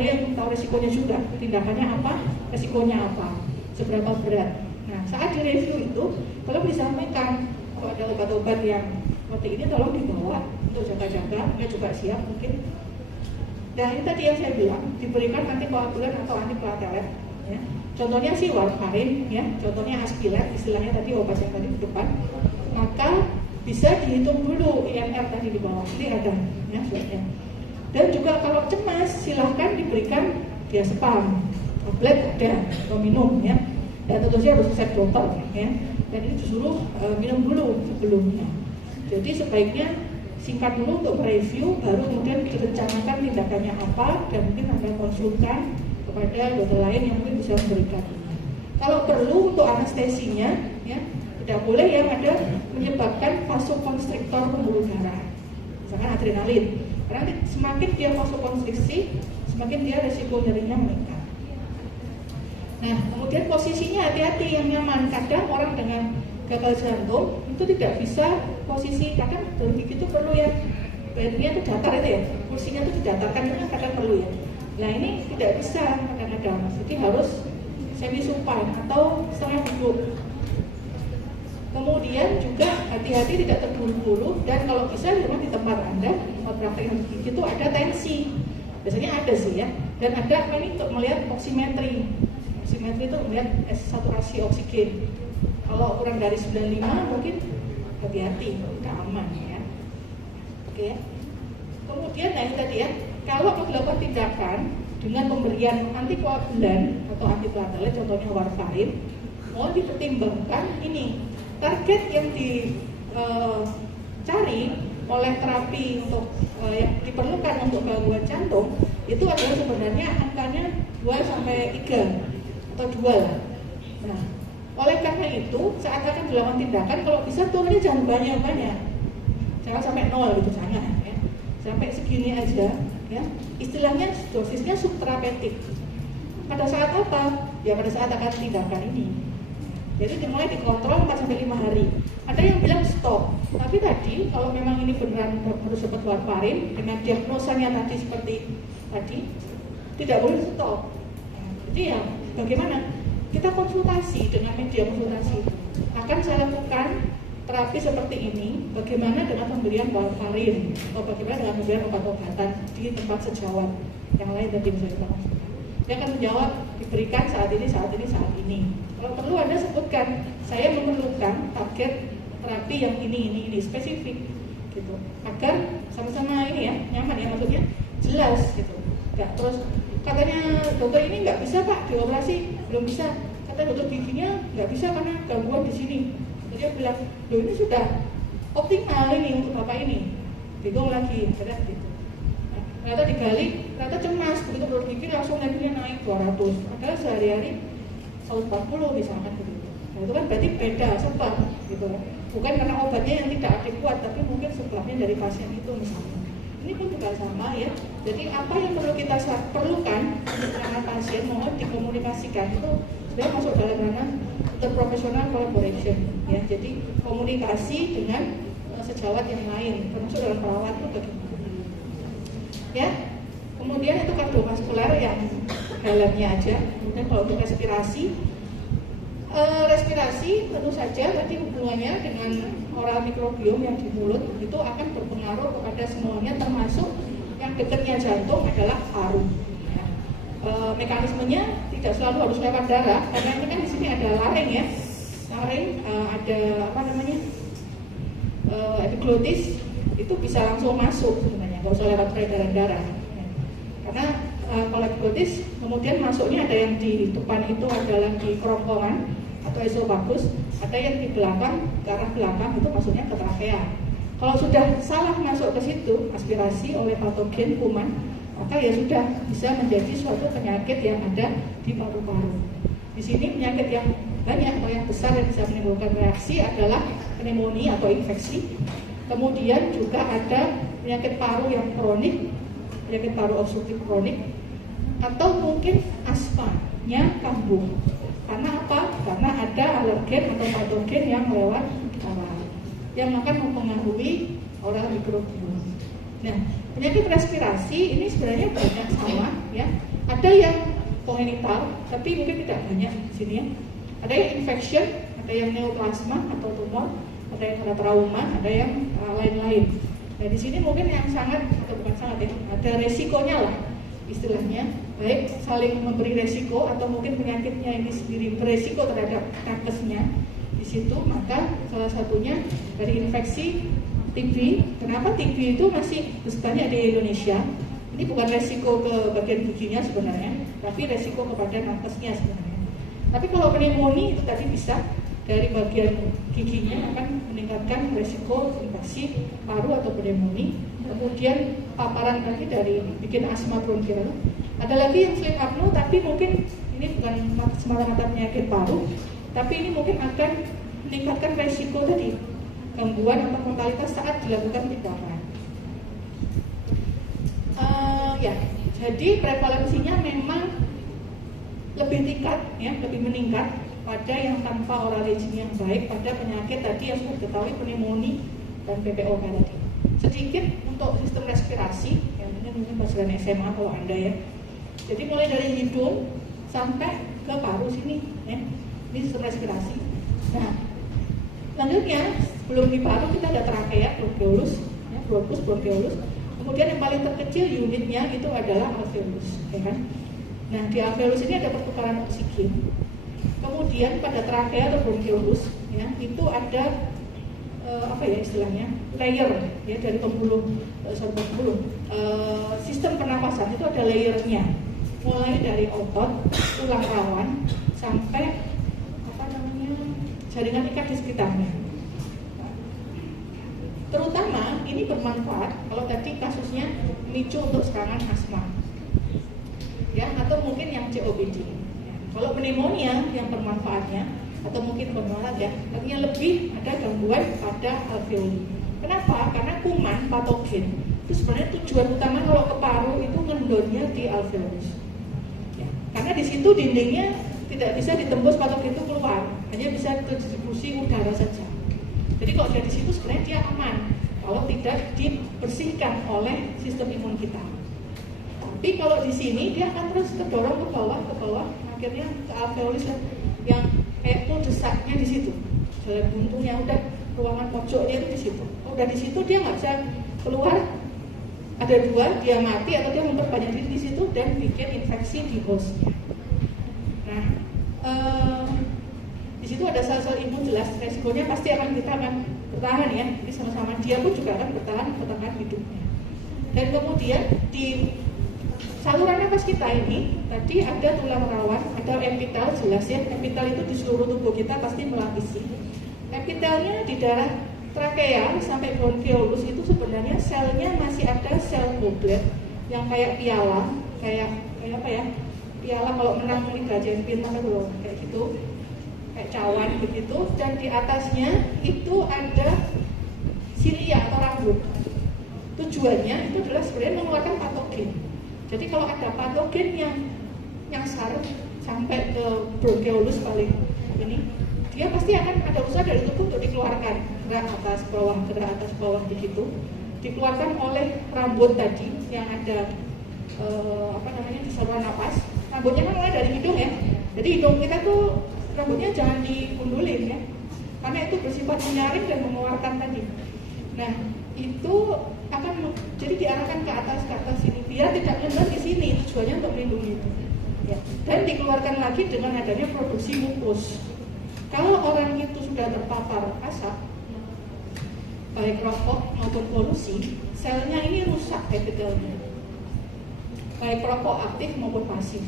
resikonya juga, tindakannya apa, resikonya apa, seberapa berat. Nah saat direview itu kalau disampaikan kalau ada obat-obat yang seperti ini tolong dibawa untuk jaga-jaga, ya juga siap mungkin. Dan ini tadi yang saya bilang diberikan antikoagulan atau antiplatelet ya. Contohnya sih warfarin ya, contohnya aspilat, istilahnya tadi obat yang tadi di depan. Maka bisa dihitung dulu INR tadi di bawah, ini ada ya suratnya. Dan juga kalau cemas silahkan diberikan diazepam, tablet ada, atau minum ya. Dan tentu saja harus resep dokter ya. Dan ini disuruh minum dulu sebelumnya. Jadi sebaiknya singkat dulu untuk mereview, baru kemudian direncanakan tindakannya apa, dan mungkin Anda konsulkan kepada dokter lain yang mungkin bisa memberikan. Kalau perlu untuk anestesinya, ya tidak boleh yang ada menyebabkan vasokonstriktor pembuluh darah, misalkan adrenalin. Karena semakin dia vasokonstriksi, semakin dia resiko nyerinya meningkat. Nah, kemudian posisinya hati-hati yang nyaman. Kadang orang dengan gagal jantung itu tidak bisa posisi, kadang dalam gigi itu perlu ya, badannya itu datar itu ya, kursinya itu didatarkan itu kadang perlu ya. Nah ini tidak bisa kadang-kadang, jadi harus semi supine atau setengah duduk. Kemudian juga hati-hati tidak terburu-buru, dan kalau bisa memang di tempat Anda, tempat praktek gigi itu ada tensi, biasanya ada sih ya, dan ada apa ini untuk melihat oximetri. Oximetri itu melihat saturasi oksigen. Kalau kurang dari 95 mungkin hati-hati, tidak aman ya. Oke ya. Kemudian nah ini tadi ya, kalau dilakukan tindakan dengan pemberian antikoagulan atau antiplatelet, contohnya warfarin, mohon dipertimbangkan ini target yang dicari oleh terapi untuk yang diperlukan untuk gangguan jantung itu adalah sebenarnya angkanya 2-3 atau 2 lah. Nah, oleh karena itu saat akan dilakukan tindakan kalau bisa turunnya jangan banyak-banyak, jangan sampai 0 gitu, jangan ya. Sampai segini aja ya, istilahnya dosisnya subterapeutik. Pada saat apa? Ya pada saat akan tindakan ini. Jadi dimulai dikontrol 4-5 hari. Ada yang bilang stop, tapi tadi kalau memang ini beneran harus dapat warfarin dengan diagnosanya tadi seperti tadi, tidak boleh stop. Jadi ya bagaimana? Kita konsultasi dengan media konsultasi. Akan saya lakukan terapi seperti ini, bagaimana dengan pemberian warfarin atau bagaimana dengan pemberian obat-obatan di tempat sejawat yang lain tadi bisa kita masukkan. Dia akan menjawab diberikan saat ini. Kalau perlu Anda sebutkan, saya memerlukan target terapi yang ini spesifik, gitu. Agar sama-sama ini ya nyaman ya, maksudnya jelas gitu. Nggak terus katanya dokter ini nggak bisa Pak dioperasi, belum bisa. Kata dokter giginya nggak bisa karena gangguan di sini. Dia bilang, loh ini sudah optimal ini untuk bapak ini, bingung lagi, berat gitu. Nah, ternyata digali, ternyata cemas, begitu berpikir langsung levelnya naik 200, padahal sehari-hari 140 misalkan begitu. Nah, itu kan berarti beda sebab gitu ya. Bukan karena obatnya yang tidak adekuat, tapi mungkin sebabnya dari pasien itu misalnya. Ini pun juga sama ya. Jadi apa yang perlu kita perlukan dengan pasien mohon dikomunikasikan itu sebenarnya masuk dalam ranah interprofessional collaboration ya. Jadi komunikasi dengan sejawat yang lain termasuk dalam perawat itu bagaimana ya. Kemudian itu kardiovaskular yang dalamnya aja. Kemudian kalau untuk respirasi respirasi tentu saja tadi hubungannya dengan oral mikrobiom yang di mulut itu akan berpengaruh kepada semuanya, termasuk yang dekatnya jantung adalah paru ya. Mekanismenya tidak selalu harus lewat darah, karena ini kan di sini ada laring ya, laring ada apa namanya epiglotis, itu bisa langsung masuk sebenarnya, nggak usah lewat peredaran darah ya. Karena kalau epiglotis kemudian masuknya ada yang di depan itu adalah di kerongkongan atau esofagus, ada yang di belakang, ke arah belakang itu masuknya ke trachea. Kalau sudah salah masuk ke situ, aspirasi oleh patogen kuman, maka ya sudah bisa menjadi suatu penyakit yang ada di paru-paru. Di sini penyakit yang banyak atau yang besar yang bisa menimbulkan reaksi adalah pneumonia atau infeksi. Kemudian juga ada penyakit paru yang kronik, penyakit paru obstruktif kronik, atau mungkin asmanya kambuh. Karena apa? Karena ada alergen atau patogen yang lewat oral yang akan mempengaruhi oral mikrobiom. Nah, penyakit respirasi ini sebenarnya banyak sama ya. Ada yang kongenital, tapi mungkin tidak banyak di sini ya. Ada yang infection, ada yang neoplasma atau tumor, ada yang ada trauma, ada yang lain-lain. Nah, di sini mungkin yang sangat atau bukan sangat ya, ada resikonya lah istilahnya, baik saling memberi resiko atau mungkin penyakitnya ini sendiri beresiko terhadap nakesnya di situ. Maka salah satunya dari infeksi TB. Kenapa TB itu masih banyak di Indonesia? Ini bukan resiko ke bagian giginya sebenarnya, tapi resiko kepada nakesnya sebenarnya. Tapi kalau pneumonia itu tadi bisa dari bagian giginya akan meningkatkan resiko infeksi paru atau pneumonia. Kemudian paparan tadi dari bikin asma bronkial. Ada lagi yang sleep apnea, tapi mungkin ini bukan semata-mata penyakit paru, tapi ini mungkin akan meningkatkan resiko tadi gangguan atau mortalitas saat dilakukan tindakan. Ya, jadi prevalensinya memang lebih tingkat, ya, lebih meningkat pada yang tanpa oral hygiene yang baik, pada penyakit tadi yang sudah diketahui pneumonia dan PPOK tadi. Sedikit untuk sistem respirasi, yang mungkin pelajaran SMA kalau Anda ya. Jadi mulai dari hidung sampai ke paru sini, ya. Ini sistem respirasi. Nah, selanjutnya sebelum di paru kita ada trachea, bronchiolus, ya, bronchus, bronchiolus. Kemudian yang paling terkecil unitnya itu adalah alveolus, ya kan? Nah, di alveolus ini ada pertukaran oksigen. Kemudian pada trachea atau bronchiolus, ya, itu ada apa ya istilahnya, layer ya dari pembuluh sistem pernapasan itu ada layernya, mulai dari otot, tulang rawan sampai apa namanya jaringan ikat di sekitarnya. Terutama ini bermanfaat kalau tadi kasusnya micu untuk serangan asma, ya, atau mungkin yang COPD. Ya. Kalau pneumonia yang bermanfaatnya atau mungkin bermanfaat ya, artinya lebih ada gangguan pada alveoli. Kenapa? Karena kuman patogen itu sebenarnya tujuan utama kalau ke paru itu ngendonnya di alveolus. Ya. Karena di situ dindingnya tidak bisa ditembus patogen itu keluar, hanya bisa distribusi udara saja. Jadi kalau dia di situ sebenarnya dia aman kalau tidak dibersihkan oleh sistem imun kita. Tapi kalau di sini dia akan terus terdorong ke bawah, akhirnya ke alveolus yang kayak desaknya di situ, jalan buntutnya udah ruangan pojoknya itu di situ. Udah di situ dia nggak bisa keluar. Ada dua, dia mati atau dia memperbanyak diri di situ dan bikin infeksi di hostnya. Nah, di situ ada sel-sel imun jelas, resikonya pasti kita akan bertahan ya. Jadi sama-sama dia pun juga akan bertahan hidupnya. Dan kemudian di saluran nafas kita ini tadi ada tulang rawan, ada epitel jelas ya. Epitel itu di seluruh tubuh kita pasti melapisi. Epitelnya di daerah trakea sampai bronchiolus itu sebenarnya selnya masih ada sel goblet yang kayak piala, kayak apa ya? Piala kalau menang Liga Champions itu kayak gitu, kayak cawan begitu, dan di atasnya itu ada silia atau rambut. Tujuannya itu adalah sebenarnya mengeluarkan patogen. Jadi kalau ada patogen yang nyasar sampai ke bronchiolus paling ini, dia pasti akan ada usaha dari tubuh untuk dikeluarkan, gerak atas bawah begitu, dikeluarkan oleh rambut tadi yang ada di saluran napas. Rambutnya kan mulai dari hidung ya. Jadi hidung kita tuh rambutnya jangan digundulin ya, karena itu bersifat menyaring dan mengeluarkan tadi. Nah itu akan jadi diarahkan ke atas ini biar tidak ngendap di sini, tujuannya untuk melindungi itu. Ya. Dan dikeluarkan lagi dengan adanya produksi mukus. Kalau orang itu sudah terpapar asap, baik rokok maupun polusi, selnya ini rusak epitelnya, baik rokok aktif maupun pasif.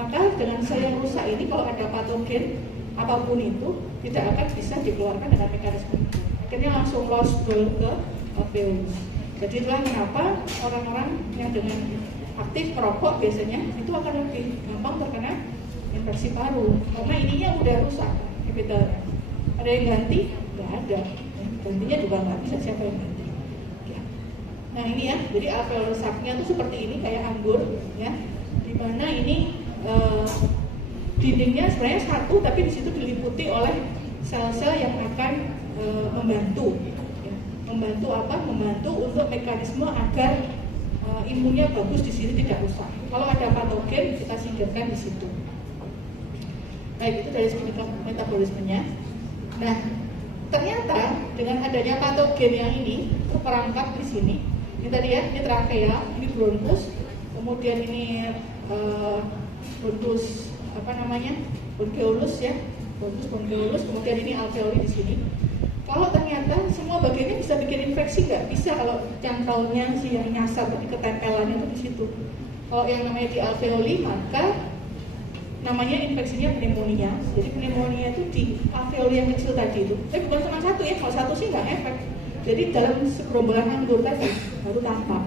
Maka dengan sel yang rusak ini, kalau ada patogen apapun itu tidak akan bisa dikeluarkan dengan mekanisme itu. Akhirnya langsung lost goal ke alveolus. Jadi itulah kenapa orang-orang yang dengan aktif merokok biasanya itu akan lebih gampang terkena infeksi paru, karena ininya udah rusak epitelnya. Ada yang ganti? Nggak ada. Gantinya juga nggak bisa, siapa yang ganti? Ya. Nah ini ya, jadi alveolus saknya itu seperti ini, kayak anggur ya, dimana ini dindingnya sebenarnya satu, tapi di situ diliputi oleh sel-sel yang akan membantu ya. Membantu apa? Membantu untuk mekanisme agar imunnya bagus di sini, tidak rusak. Kalau ada patogen kita singkirkan di situ. Baik, itu dari segi metabolismenya. Nah, ternyata dengan adanya patogen yang ini terperangkap di sini. Ini tadi ya, ini trakea, ini bronkus, kemudian ini bronkus bronchiolus ya, bronchiolus, kemudian ini alveoli di sini. Kalau ternyata semua bagiannya bisa bikin infeksi, nggak bisa kalau cangkalnya si yang nyasar, tapi ketempelannya itu di situ. Kalau yang namanya di alveoli, maka namanya infeksinya pneumonia. Jadi pneumonia itu di alveoli yang kecil tadi itu. Tapi bukan cuma satu ya, kalau satu sih nggak efek. Jadi dalam segerombolan anggur tadi baru tampak.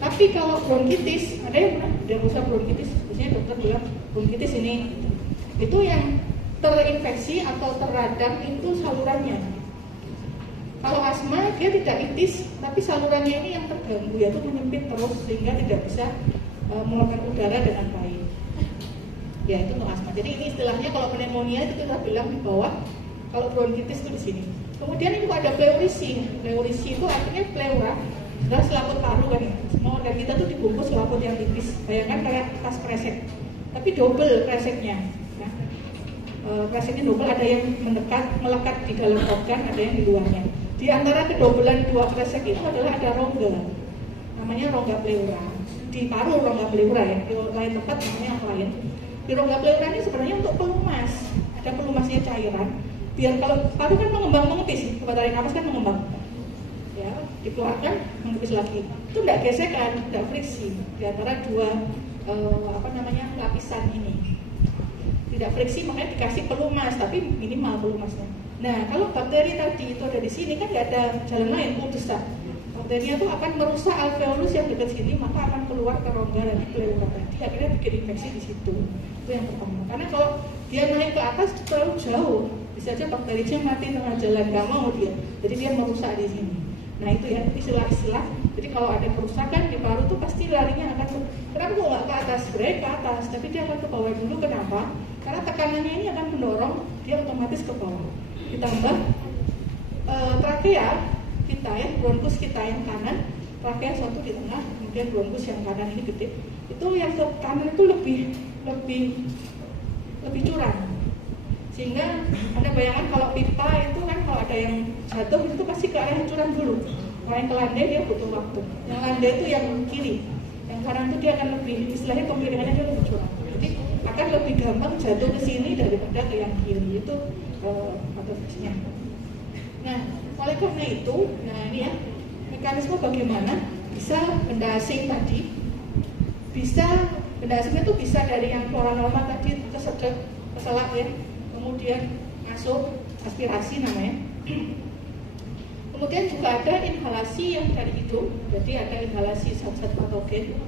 Tapi kalau bronkitis, ada yang pernah diagnosa bronkitis? Biasanya dokter bilang bronkitis ini, itu yang terinfeksi atau terradang itu salurannya. Kalau asma dia tidak itis, tapi salurannya ini yang terganggu, yaitu menyempit terus sehingga tidak bisa mengeluarkan udara dengan baik. Ya itu untuk asma. Jadi ini istilahnya kalau pneumonia itu kita bilang di bawah, kalau bronkitis itu di sini. Kemudian itu ada pleurisi. Pleurisi itu artinya pleura, adalah selaput paru kan. Semua organ kita tuh dibungkus selaput yang tipis. Bayangkan kayak tas kresek, tapi double kreseknya. Ya. Kreseknya double, ada yang melekat di dalam organ, ada yang di luarnya. Di antara kedobelan dua kresek itu adalah ada rongga, namanya rongga pleura. Di paru rongga pleura ya, di lain tempat namanya yang lain. Di rongga pleura ini sebenarnya untuk pelumas, ada pelumasnya cairan. Biar kalau paru kan mengembang mengepis, tarik nafas kan mengembang, ya dikeluarkan mengepis lagi. Itu tidak gesekan, tidak friksi di antara dua lapisan ini. Tidak friksi, makanya dikasih pelumas, tapi minimal pelumasnya. Nah, kalau bakteri tadi itu ada di sini kan nggak ada jalan lain, putusan. Bakterinya itu akan merusak alveolus yang dekat sini, maka akan keluar ke rongga dan pleura tadi. Akhirnya bikin infeksi di situ. Itu yang pertama. Karena kalau dia naik ke atas terlalu jauh, bisa aja bakterinya mati tengah jalan, nggak mau dia. Jadi dia merusak di sini. Nah itu ya istilah-istilah. Jadi kalau ada kerusakan di paru tuh pasti larinya akan kenapa kok nggak ke atas? Sebenarnya ke atas, tapi dia akan ke bawah dulu. Kenapa? Karena tekanannya ini akan mendorong dia otomatis ke bawah. Ditambah trakea kita ya, bronkus kita yang kanan, trakea satu di tengah, kemudian bronkus yang kanan ini gede. Itu yang ke kanan itu lebih curam. Sehingga ada bayangan kalau pipa itu kan kalau ada yang jatuh itu pasti ke arah yang curam dulu. Kalau yang ke landai dia butuh waktu. Yang landai itu yang kiri, yang kanan itu dia akan lebih, istilahnya pemiringannya dia lebih curam. Jadi akan lebih gampang jatuh ke sini daripada ke yang kiri itu patofisinya. Nah, oleh karena itu, nah ini ya mekanisme bagaimana bisa benda asing tadi, bisa benda asing itu bisa dari yang flora normal tadi kesedot, keselak ya, kemudian masuk aspirasi namanya, Kemudian juga ada inhalasi yang dari hidung, jadi ada inhalasi zat-zat patogen.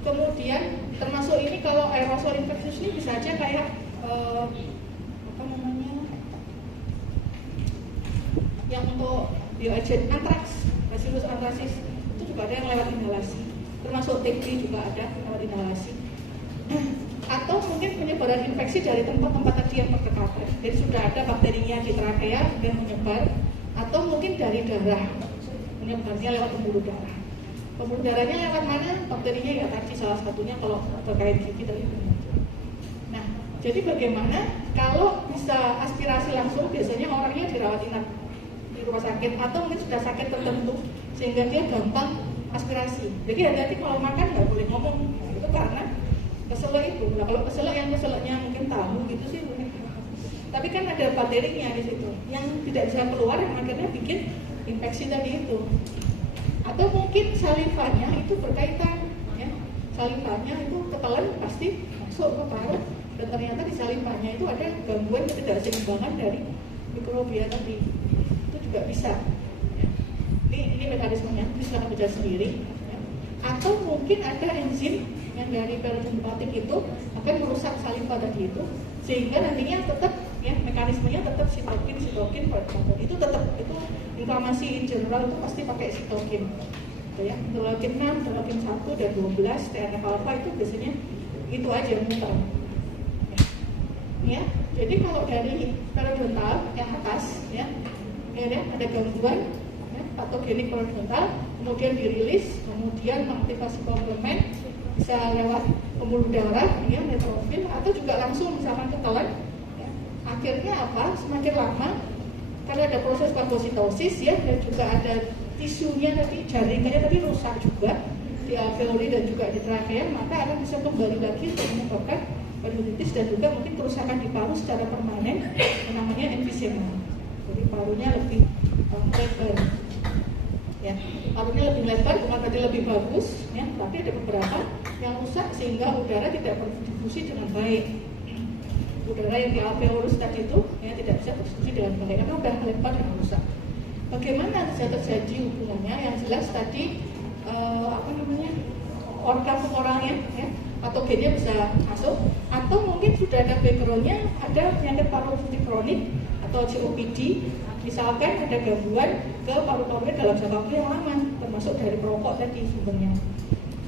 Kemudian termasuk ini kalau aerosol infeksius ini bisa aja kayak yang untuk bioagent antraks, Bacillus anthracis itu juga ada yang lewat inhalasi. Termasuk TB juga ada lewat inhalasi. Atau mungkin penyebaran infeksi dari tempat-tempat tadi yang berdekatan. Jadi sudah ada bakterinya di trachea yang menyebar, atau mungkin dari darah, menyebarnya lewat pembuluh darah. Pembuluh darahnya lewat mana? Bakterinya ya tadi salah satunya kalau terkait gigi tadi. Nah, jadi bagaimana kalau bisa aspirasi langsung? Biasanya orangnya dirawat inap di rumah sakit atau mungkin sudah sakit tertentu sehingga dia gampang aspirasi. Jadi hati-hati kalau makan nggak boleh ngomong. Nah, itu karena keselak itu. Nah, kalau keselaknya mungkin tahu gitu sih. Tapi kan ada bakterinya di situ yang tidak bisa keluar, yang akhirnya bikin infeksi tadi itu. Atau mungkin salivanya itu berkaitan, ya. Salivanya itu ketelan pasti masuk ke paru, dan ternyata di salivanya itu ada gangguan ketidakseimbangan dari mikrobia tadi. Itu juga bisa. Ya. Ini mekanismenya, bisa baca sendiri. Ya. Atau mungkin ada enzim yang dari perisympatik itu akan merusak saliva tadi itu, sehingga nantinya tetap ya mekanismenya tetap sitokin itu tetap itu inflamasi in general itu pasti pakai sitokin gitu ya. Interleukin 6, interleukin 1 dan 12 TNF alpha itu biasanya itu aja muter ya. Jadi kalau dari periodontal yang atas ya ada gangguan ya, patogenik periodontal, kemudian dirilis, kemudian mengaktifasi komplement bisa lewat pembuluh darah ya, neutrofil, atau juga langsung misalkan ketelan. Akhirnya apa? Semakin lama karena ada proses fagositosis ya, dan juga ada tisunya tadi, jaringannya tadi rusak juga di alveoli dan juga di trachea, maka akan bisa kembali lagi untuk menyebabkan perioditis dan juga mungkin kerusakan di paru secara permanen yang namanya emfisema. Jadi parunya lebih lebar ya, parunya lebih lebar, bukan tadi lebih bagus ya, tapi ada beberapa yang rusak sehingga udara tidak berdistribusi dengan baik. Udara yang di alveolus tadi itu ya tidak bisa berfungsi dengan baik karena udah lebar dan rusak. Bagaimana bisa terjadi hubungannya? Yang jelas tadi organ orangnya ya, patogennya bisa masuk, atau mungkin sudah ada backgroundnya, ada penyakit paru-paru kronik atau COPD, misalkan ada gangguan ke paru-parunya dalam jangka waktu yang lama, termasuk dari perokok tadi sumbernya.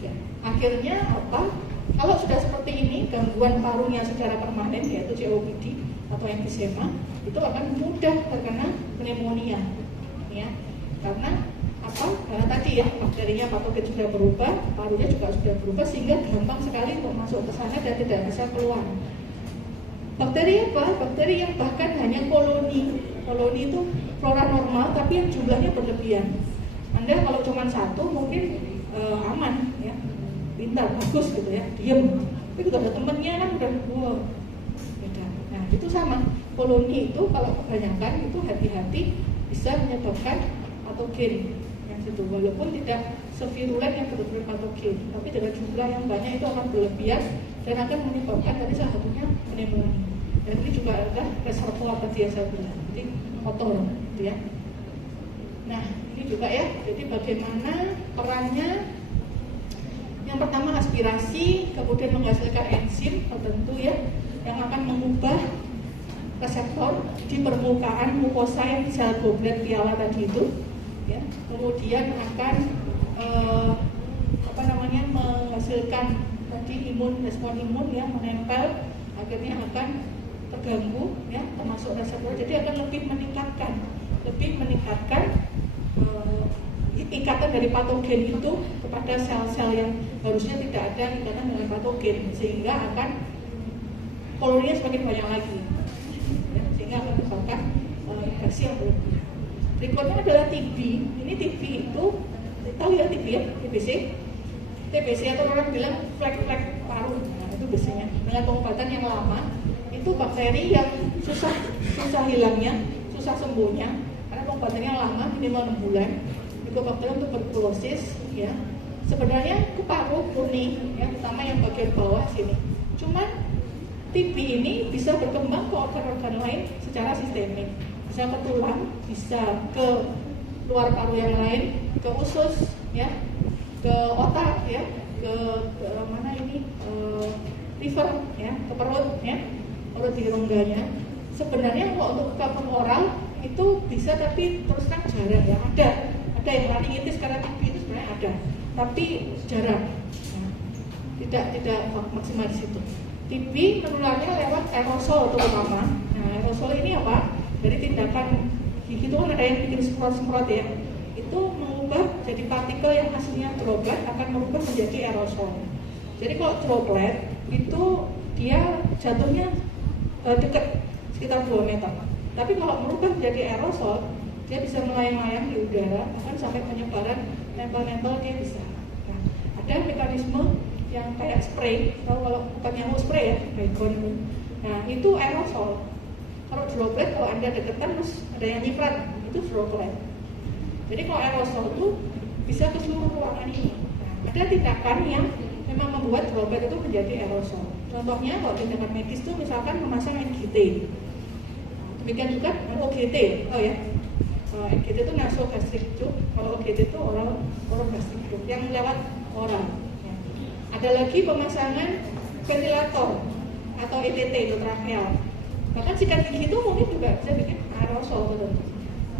Ya. Akhirnya apa? Kalau sudah seperti ini, gangguan parunya secara permanen yaitu COPD atau emfisema, itu akan mudah terkena pneumonia, ya. Karena apa? Karena tadi ya bakterinya patogen sudah berubah, parunya juga sudah berubah sehingga gampang sekali untuk masuk ke sana dan tidak bisa keluar. Bakteri apa? Bakteri yang bahkan hanya koloni itu flora normal tapi yang jumlahnya berlebihan. Anda kalau cuma satu mungkin aman ya. Pintar, bagus gitu ya, diem. Tapi kalau ada temennya kan udah wow, beda. Nah itu sama, koloni itu kalau kebanyakan itu hati-hati bisa menyebabkan patogen yang situ. Walaupun tidak sevirulen yang betul-betul patogen, tapi dengan jumlah yang banyak itu akan berlebihan dan akan menyebabkan tadi salah satunya pneumonia. Dan ini juga adalah reservoir tadi yang saya bilang, jadi kotor gitu ya. Nah ini juga ya, jadi bagaimana perannya. Yang pertama aspirasi, kemudian menghasilkan enzim tertentu ya yang akan mengubah reseptor di permukaan mukosa yang di sel goblet piala tadi itu ya. Kemudian akan menghasilkan tadi respon imun ya, menempel, akhirnya akan terganggu ya, termasuk reseptor. Jadi akan lebih meningkatkan ikatan dari patogen itu kepada sel-sel yang harusnya tidak ada ikatan dengan patogen, sehingga akan koloninya semakin banyak lagi ya, sehingga akan menyebabkan infeksi yang berlebihan. Berikutnya adalah TB. Ini TB itu tahu ya TB ya, TBC atau orang bilang flek-flek paru. Nah, itu biasanya dengan pengobatan yang lama itu bakteri yang susah hilangnya, susah sembuhnya karena pengobatannya lama, minimal 6 bulan. Mycobacterium tuberculosis ya, sebenarnya ke paru murni ya, terutama yang bagian bawah sini. Cuman TB ini bisa berkembang ke organ-organ lain secara sistemik, bisa ke tulang, bisa ke luar paru yang lain, ke usus, ya, ke otak, ya, ke mana ini, liver, ya, ke perut, ya, perut di rongganya. Sebenarnya kalau untuk kabel oral itu bisa, tapi terus terang jarang, ya. Ada yang laringitis karena TB itu sebenarnya ada, tapi jarang, ya. Tidak maksimal di situ. TB menularnya lewat aerosol terutama. Nah, aerosol ini apa? Dari tindakan gigi itu kan ada yang bikin semprot-semprot, ya. Itu mengubah jadi partikel yang hasilnya droplet akan merubah menjadi aerosol. Jadi kalau droplet itu dia jatuhnya dekat sekitar 2 meter. Tapi kalau merubah menjadi aerosol, dia bisa melayang-layang di udara, bahkan sampai penyebaran nempel-nempel dia bisa. Nah, ada mekanisme yang kayak spray, kalau bukan nyamuk spray, ya, baygon itu. Nah, itu aerosol. Kalau droplet, kalau Anda deketan terus ada yang nyiprat, itu droplet. Jadi kalau aerosol itu bisa ke seluruh ruangan ini. Nah, ada tindakan yang memang membuat droplet itu menjadi aerosol. Contohnya kalau tindakan medis itu misalkan memasang NGT. Demikian juga OGT, oh ya. NGT itu nasogastric tube, kalau OGT itu orogastric tube yang lewat oral. Ya. Ada lagi pemasangan ventilator atau ETT itu tracheal. Bahkan sikat gigi itu mungkin juga bisa bikin aerosol, betul.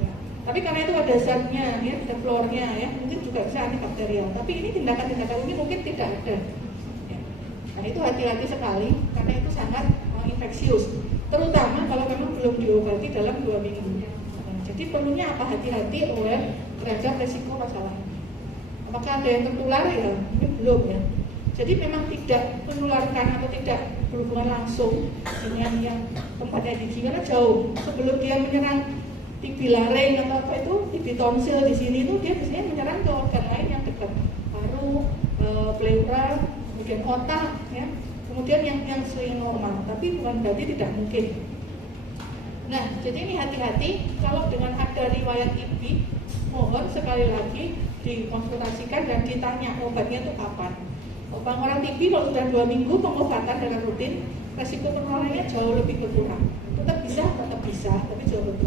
Ya. Tapi karena itu ada zatnya, ya, ada fluornya, ya, mungkin juga bisa antibakterial. Tapi ini tindakan-tindakan ini mungkin tidak ada. Ya. Nah, itu hati-hati sekali karena itu sangat infeksius. Terutama kalau memang belum diobati dalam 2 minggu. Nah, jadi perlunya apa? Hati-hati aware terhadap resiko masalah ini. Apakah ada yang tertular? Ya, ini belum, ya. Jadi memang tidak menularkan atau tidak berhubungan langsung dengan yang tempatnya di gigi, karena jauh. Sebelum dia menyerang TB laring atau apa itu, TB tonsil di sini itu dia biasanya menyerang ke organ lain yang dekat, paru, pleura, kemudian otak, ya. Kemudian yang sering normal, tapi bukan berarti tidak mungkin. Nah, jadi ini hati-hati kalau dengan ada riwayat TB, mohon sekali lagi dikonsultasikan dan ditanya obatnya itu kapan. Orang TB kalau sudah 2 minggu pengobatan dengan rutin, resiko penularannya jauh lebih berkurang. Tetap bisa, tapi jauh lebih.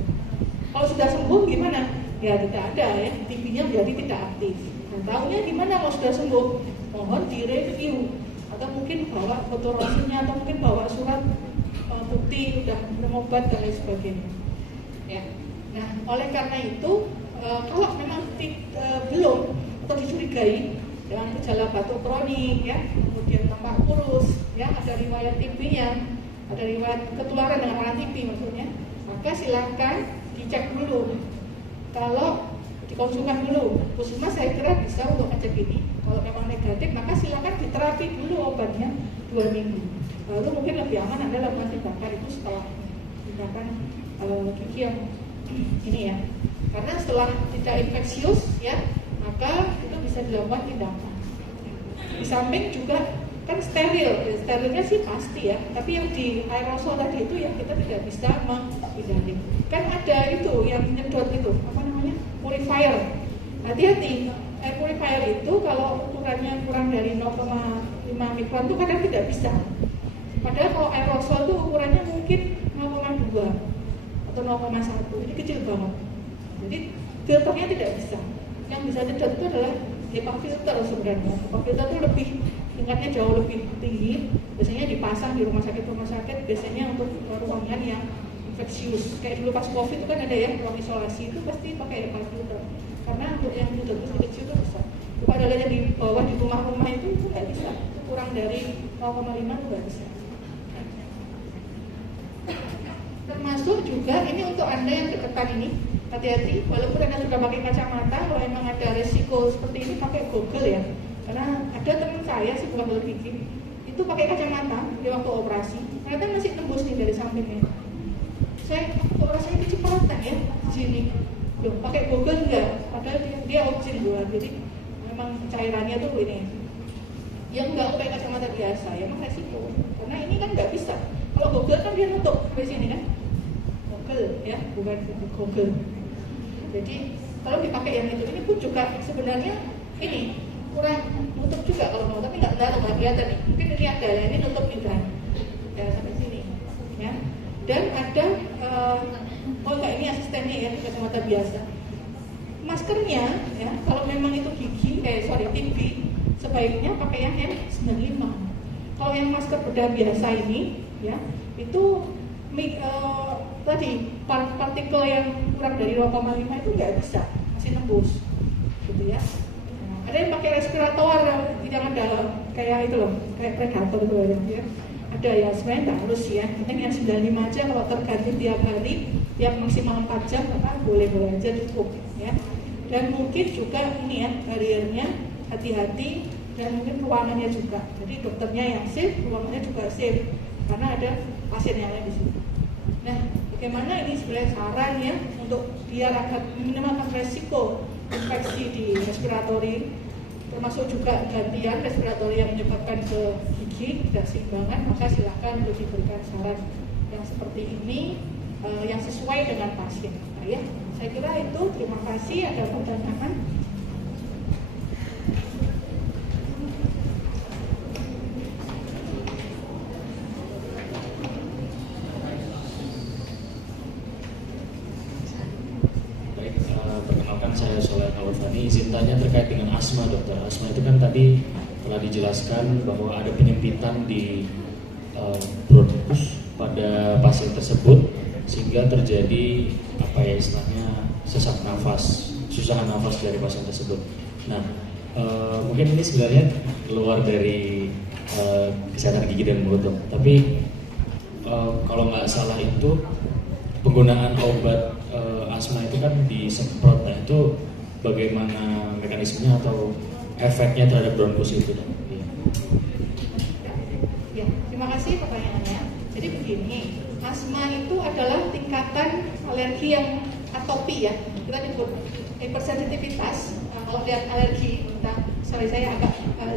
Kalau sudah sembuh gimana? Ya tidak ada, ya. TB-nya berarti tidak aktif. Nah, tahunya gimana kalau sudah sembuh? Mohon direview. Atau mungkin bawa foto rasulnya, atau mungkin bawa surat bukti udah minum obat dan lain sebagainya. Ya. Nah, oleh karena itu kalau memang belum atau dicurigai dengan gejala batuk kronik, ya, kemudian tampak kurus, ya, ada riwayat TB-nya, ada riwayat ketularan dengan orang TB maksudnya, maka silakan dicek dulu. Kalau dikonsulkan dulu, Puskesmas saya kira bisa untuk ngecek ini. Kalau memang negatif, maka silakan diterapi dulu obatnya 2 minggu. Lalu mungkin lebih aman Anda lakukan tindakan itu setelah tindakan gigi yang ini, ya. Karena setelah tidak infeksius, ya, maka itu bisa dilakukan tindakan. Di samping juga kan steril, ya, sterilnya sih pasti, ya. Tapi yang di aerosol tadi itu yang kita tidak bisa menghindari. Kan ada itu yang nyedot itu, apa namanya? Purifier. Hati-hati. Air purifier itu kalau ukurannya kurang dari 0,5 mikron itu kadang tidak bisa. Padahal kalau aerosol itu ukurannya mungkin 0,2 atau 0,1, jadi kecil banget. Jadi filternya tidak bisa. Yang bisa nyedot itu adalah HEPA filter sebenarnya. HEPA filter itu lebih tingkatnya jauh lebih tinggi. Biasanya dipasang di rumah sakit biasanya untuk ruangan yang infeksius. Kayak dulu pas COVID itu kan ada ya ruang isolasi itu pasti pakai HEPA filter. Karena untuk yang filter kecil itu bisa. Padahal yang di bawah di rumah-rumah itu nggak bisa. Itu kurang dari 0,5 itu nggak bisa. Termasuk juga ini untuk Anda yang deketan ini, hati-hati. Walaupun Anda sudah pakai kacamata, kalau memang ada resiko seperti ini pakai goggle, ya. Karena ada teman saya sih bukan dokter gigi, itu pakai kacamata di waktu operasi, ternyata masih tembus nih dari sampingnya. Saya rasanya kecipratan, ya, di sini. Loh, pakai goggle enggak? Padahal dia opsin buat, jadi memang cairannya tuh ini. Yang enggak pakai kacamata biasa, ya memang resiko. Karena ini kan enggak bisa. Kalau goggle kan dia nutup di sini kan. Goggle, ya, bukan goggle. Jadi kalau dipakai yang itu, ini pun juga sebenarnya ini kurang nutup juga kalau mau, tapi nggak kelihatan nih. Mungkin ini ada, ya, ini nutup juga. Ya sampai sini, ya. Dan ada oh enggak, ini asistennya, ya, kacamata biasa. maskernya ya, kalau memang itu TB, sebaiknya pakai yang N95. Kalau yang masker bedah biasa ini ya, itu tadi partikel yang kurang dari 0,5 itu nggak bisa, masih nembus gitu ya. Nah, ada yang pakai respirator yang ada kayak itu loh, kayak predator itu ya. Ada ya, sebenarnya nggak harus ya, penting yang 95 aja. Kalau terganti tiap hari, tiap maksimal 4 jam, maka boleh-boleh aja cukup ya. Dan mungkin juga ini ya, bariernya hati-hati, dan mungkin ruangannya juga. Jadi dokternya yang safe, ruangannya juga safe, karena ada pasien yang lain di situ. Nah, bagaimana ini sebenarnya saran ya untuk biar agar minimalkan resiko infeksi di respiratori, termasuk juga gantian respiratori yang menyebabkan ke gigi tidak seimbangan, maka silakan untuk diberikan saran yang seperti ini yang sesuai dengan pasien. Nah, ya, saya kira itu. Terima kasih. Ada pertanyaan? Perkenalkan, saya Soleh Alfani. Izin tanya terkait dengan asma, dokter. Asma itu kan tadi telah dijelaskan bahwa ada penyempitan di bronkus pada pasien tersebut sehingga terjadi apa ya istilahnya sesak nafas, susah nafas dari pasien tersebut. Nah, mungkin ini sebenarnya keluar dari kesehatan gigi dan mulut, dok. Tapi kalau nggak salah itu penggunaan obat asma itu kan disemprot. Nah, itu bagaimana mekanismenya atau efeknya terhadap bronkus itu, dok? Ya, terima kasih pertanyaannya. Jadi begini, asma itu adalah tingkatan alergi yang atopi ya. Kita nyebut hypersensitivitas. Kalau lihat alergi, saya agak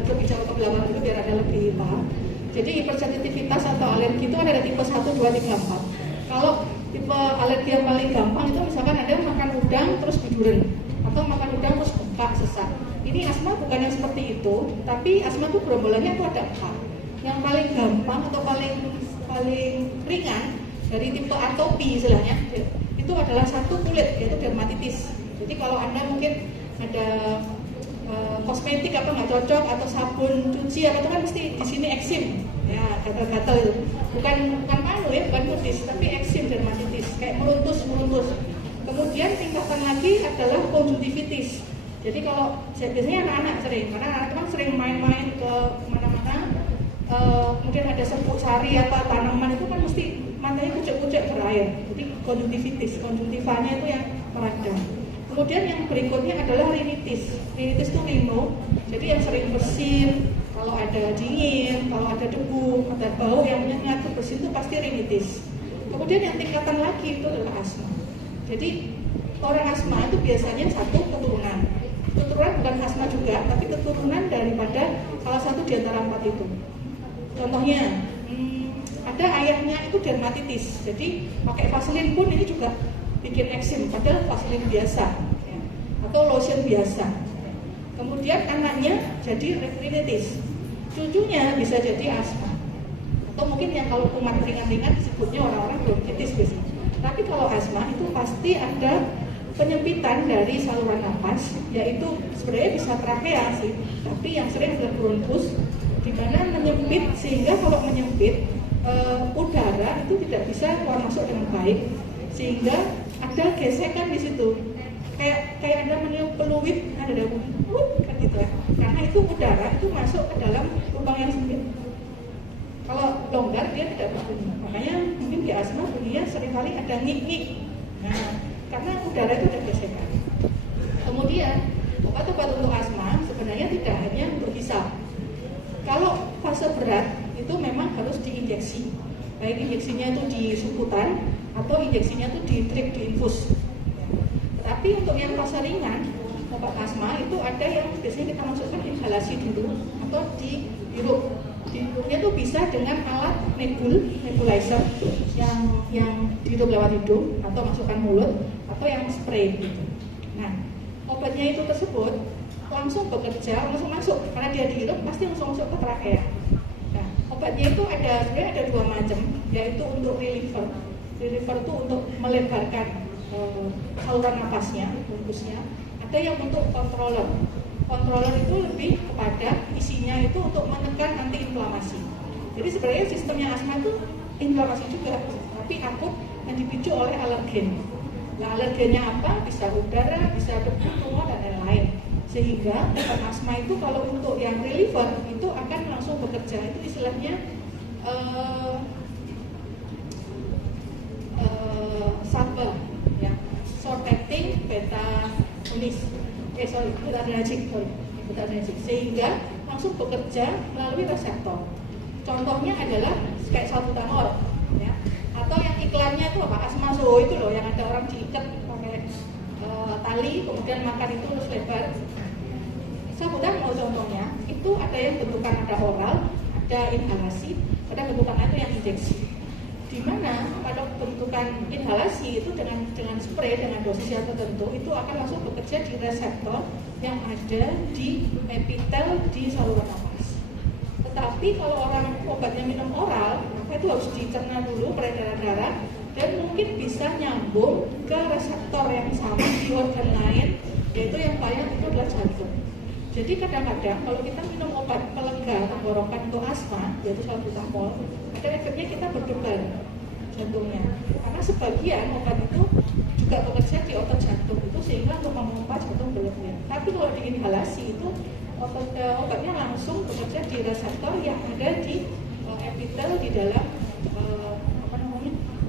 lebih jauh ke belakang itu biar ada lebih paham. Jadi hypersensitivitas atau alergi itu ada tipe 1, 2, 3, 4. Kalau tipe alergi yang paling gampang itu misalkan ada makan udang terus biduren, atau makan udang terus bengkak, sesak. Ini asma bukan yang seperti itu, tapi asma itu gerombolannya itu ada 4. Yang paling gampang atau paling ringan dari tipe atopi istilahnya itu adalah satu kulit, yaitu dermatitis. Jadi kalau Anda mungkin ada kosmetik apa nggak cocok atau sabun cuci apa itu kan mesti di sini eksim ya, gatal-gatal itu bukan manu ya, bukan kudis, tapi eksim dermatitis kayak meruntus. Kemudian tingkatan lagi adalah konjungtivitis. Jadi kalau biasanya anak-anak sering, karena anak itu kan sering main-main ke mana-mana, kemudian ada serbuk sari apa tanaman itu kan mesti matanya kucek-kucek berair. Jadi konjungtivanya itu yang meradang. Kemudian yang berikutnya adalah rinitis. Rinitis itu rhino, jadi yang sering bersin, kalau ada dingin, kalau ada debu, ada bau yang menyengat bersin itu pasti rinitis. Kemudian yang tingkatan lagi itu adalah asma. Jadi orang asma itu biasanya satu keturunan bukan asma juga, tapi keturunan daripada salah satu di antara 4 itu. Contohnya, ada ayahnya itu dermatitis, jadi pakai vaselin pun ini juga bikin eksim, padahal vaselin biasa ya, atau lotion biasa. Kemudian anaknya jadi rinitis, cucunya bisa jadi asma, atau mungkin yang kalau kumat ringan-ringan disebutnya orang-orang bronkitis biasanya. Tapi kalau asma itu pasti ada penyempitan dari saluran nafas, yaitu sebenarnya bisa trachea sih, tapi yang sering adalah bronkus, di mana menyempit sehingga kalau menyempit udara itu tidak bisa keluar masuk dengan baik, sehingga ada gesekan di situ, kayak Anda meniup peluit, ada kan gitu ya, karena itu udara itu masuk ke dalam lubang yang sempit. Kalau longgar dia tidak berbunyi, makanya mungkin di asma bunyinya seringkali ada ngik-ngik. Nah, karena udara itu ada gesekan. Kemudian obat-obat untuk asma sebenarnya tidak hanya untuk hisap. Kalau fase berat itu memang harus diinjeksi, baik injeksinya itu di suputan atau injeksinya itu di drip, di infus. Tapi untuk yang fase ringan obat asma itu ada yang biasanya kita masukkan inhalasi dulu atau dihirup. Dihirupnya itu bisa dengan alat nebulizer yang dihirup lewat hidung atau masukkan mulut atau yang spray gitu. Nah, obatnya itu tersebut langsung bekerja, langsung masuk karena dia dihirup pasti langsung masuk ke trachea. Nah, obatnya itu sebenarnya ada 2 macam, yaitu untuk reliever. Reliever itu untuk melebarkan saluran napasnya, bronkusnya. ada yang untuk controller. Controller itu lebih kepada isinya itu untuk menekan antiinflamasi. Jadi sebenarnya sistemnya asma itu inflamasi juga, tapi akut yang dipicu oleh alergen. Nah, alergennya apa? Bisa udara, bisa debu, tumor, dan lain-lain. Sehingga obat asma itu kalau untuk yang reliever itu akan langsung bekerja. Itu istilahnya SABA, ya, short acting beta adrenergic, sehingga langsung bekerja melalui reseptor. Contohnya adalah kayak salbutamol, ya, atau yang iklannya itu apa? Asmaso itu loh, yang ada orang diikat pakai tali, kemudian makan itu terus lebar. Salbutamol contohnya itu ada yang bentukan ada oral, ada inhalasi, ada bentukannya itu yang injeksi. Di mana pada bentukan inhalasi itu dengan spray dengan dosis yang tertentu itu akan langsung bekerja di reseptor yang ada di epitel di saluran nafas. Tetapi kalau orang obatnya minum oral, maka itu harus dicerna dulu peredaran darah dan mungkin bisa nyambung ke reseptor yang sama di organ lain, yaitu yang paling itu adalah jantung. Jadi kadang-kadang kalau kita minum obat pelega tenggorokan untuk asma, yaitu salbutamol, ada efeknya kita berdebar jantungnya. Karena sebagian obat itu juga bekerja di otot jantung itu sehingga untuk memompa jantung berlebihan. Tapi kalau di inhalasi itu obatnya langsung bekerja di reseptor yang ada di epitel di dalam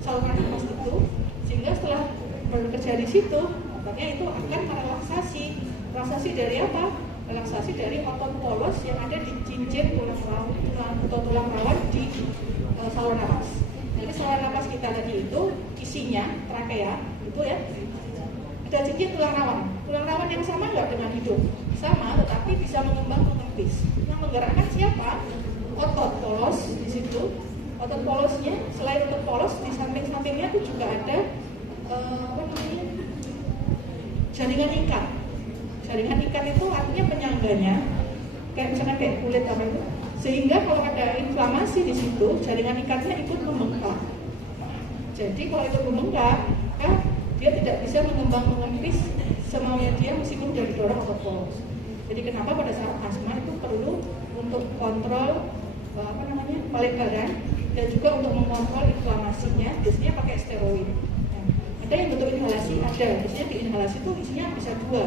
saluran nafas itu, sehingga setelah bekerja di situ obatnya itu akan merelaksasi. Relaksasi dari apa? Relaksasi dari otot polos yang ada di cincin tulang rawan di saluran nafas. Jadi saluran nafas kita tadi itu isinya trakea itu ya, ada cincin tulang rawan yang sama nggak dengan hidup? Sama, tetapi bisa mengembang mengempis. Yang menggerakkan siapa? Otot polos di situ. Otot polosnya, selain otot polos di samping-sampingnya itu juga ada jaringan ikat. Jaringan ikat itu artinya penyangganya, kayak misalnya kayak kulit apa itu. Sehingga kalau ada inflamasi di situ, jaringan ikatnya ikut membengkak. Jadi kalau itu membengkak, dia tidak bisa mengembang mengempis semaunya dia meskipun sudah didorong otot polos. Jadi kenapa pada saat asma itu perlu untuk kontrol pelebaran dan juga untuk mengontrol inflamasinya, biasanya pakai steroid. Nah, ada yang bentuk inhalasi, ada. Biasanya di inhalasi itu isinya bisa dua.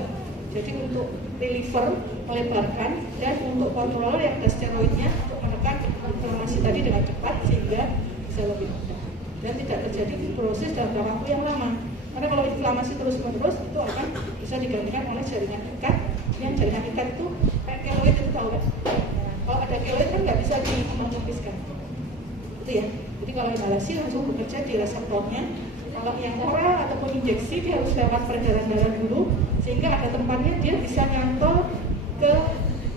Jadi untuk reliever, melebarkan, dan untuk kontrol yang ada steroidnya untuk menekan inflamasi tadi dengan cepat sehingga bisa lebih mudah dan tidak terjadi fibrosis dalam waktu yang lama. Karena kalau inflamasi terus-menerus itu akan bisa digantikan oleh jaringan ikat. Yang jaringan ikat itu kayak keloid itu tahu kan? Nah, kalau ada keloid kan nggak bisa dikembang-kempiskan. Itu ya. Jadi kalau inhalasi langsung bekerja di reseptornya. Kalau yang oral ataupun injeksi dia harus lewat peredaran darah dulu sehingga ada tempatnya dia bisa nyantol ke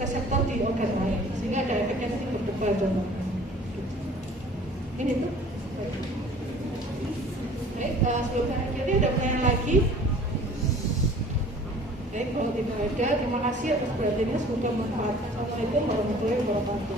reseptor di organ lain sehingga ada efeknya nanti berdebar contohnya. Ini tuh. Baik, sebelum akhirnya ada pertanyaan lagi. Baik, kalau tidak ada, terima kasih atas perhatiannya. Semoga bermanfaat. Assalamualaikum warahmatullahi wabarakatuh.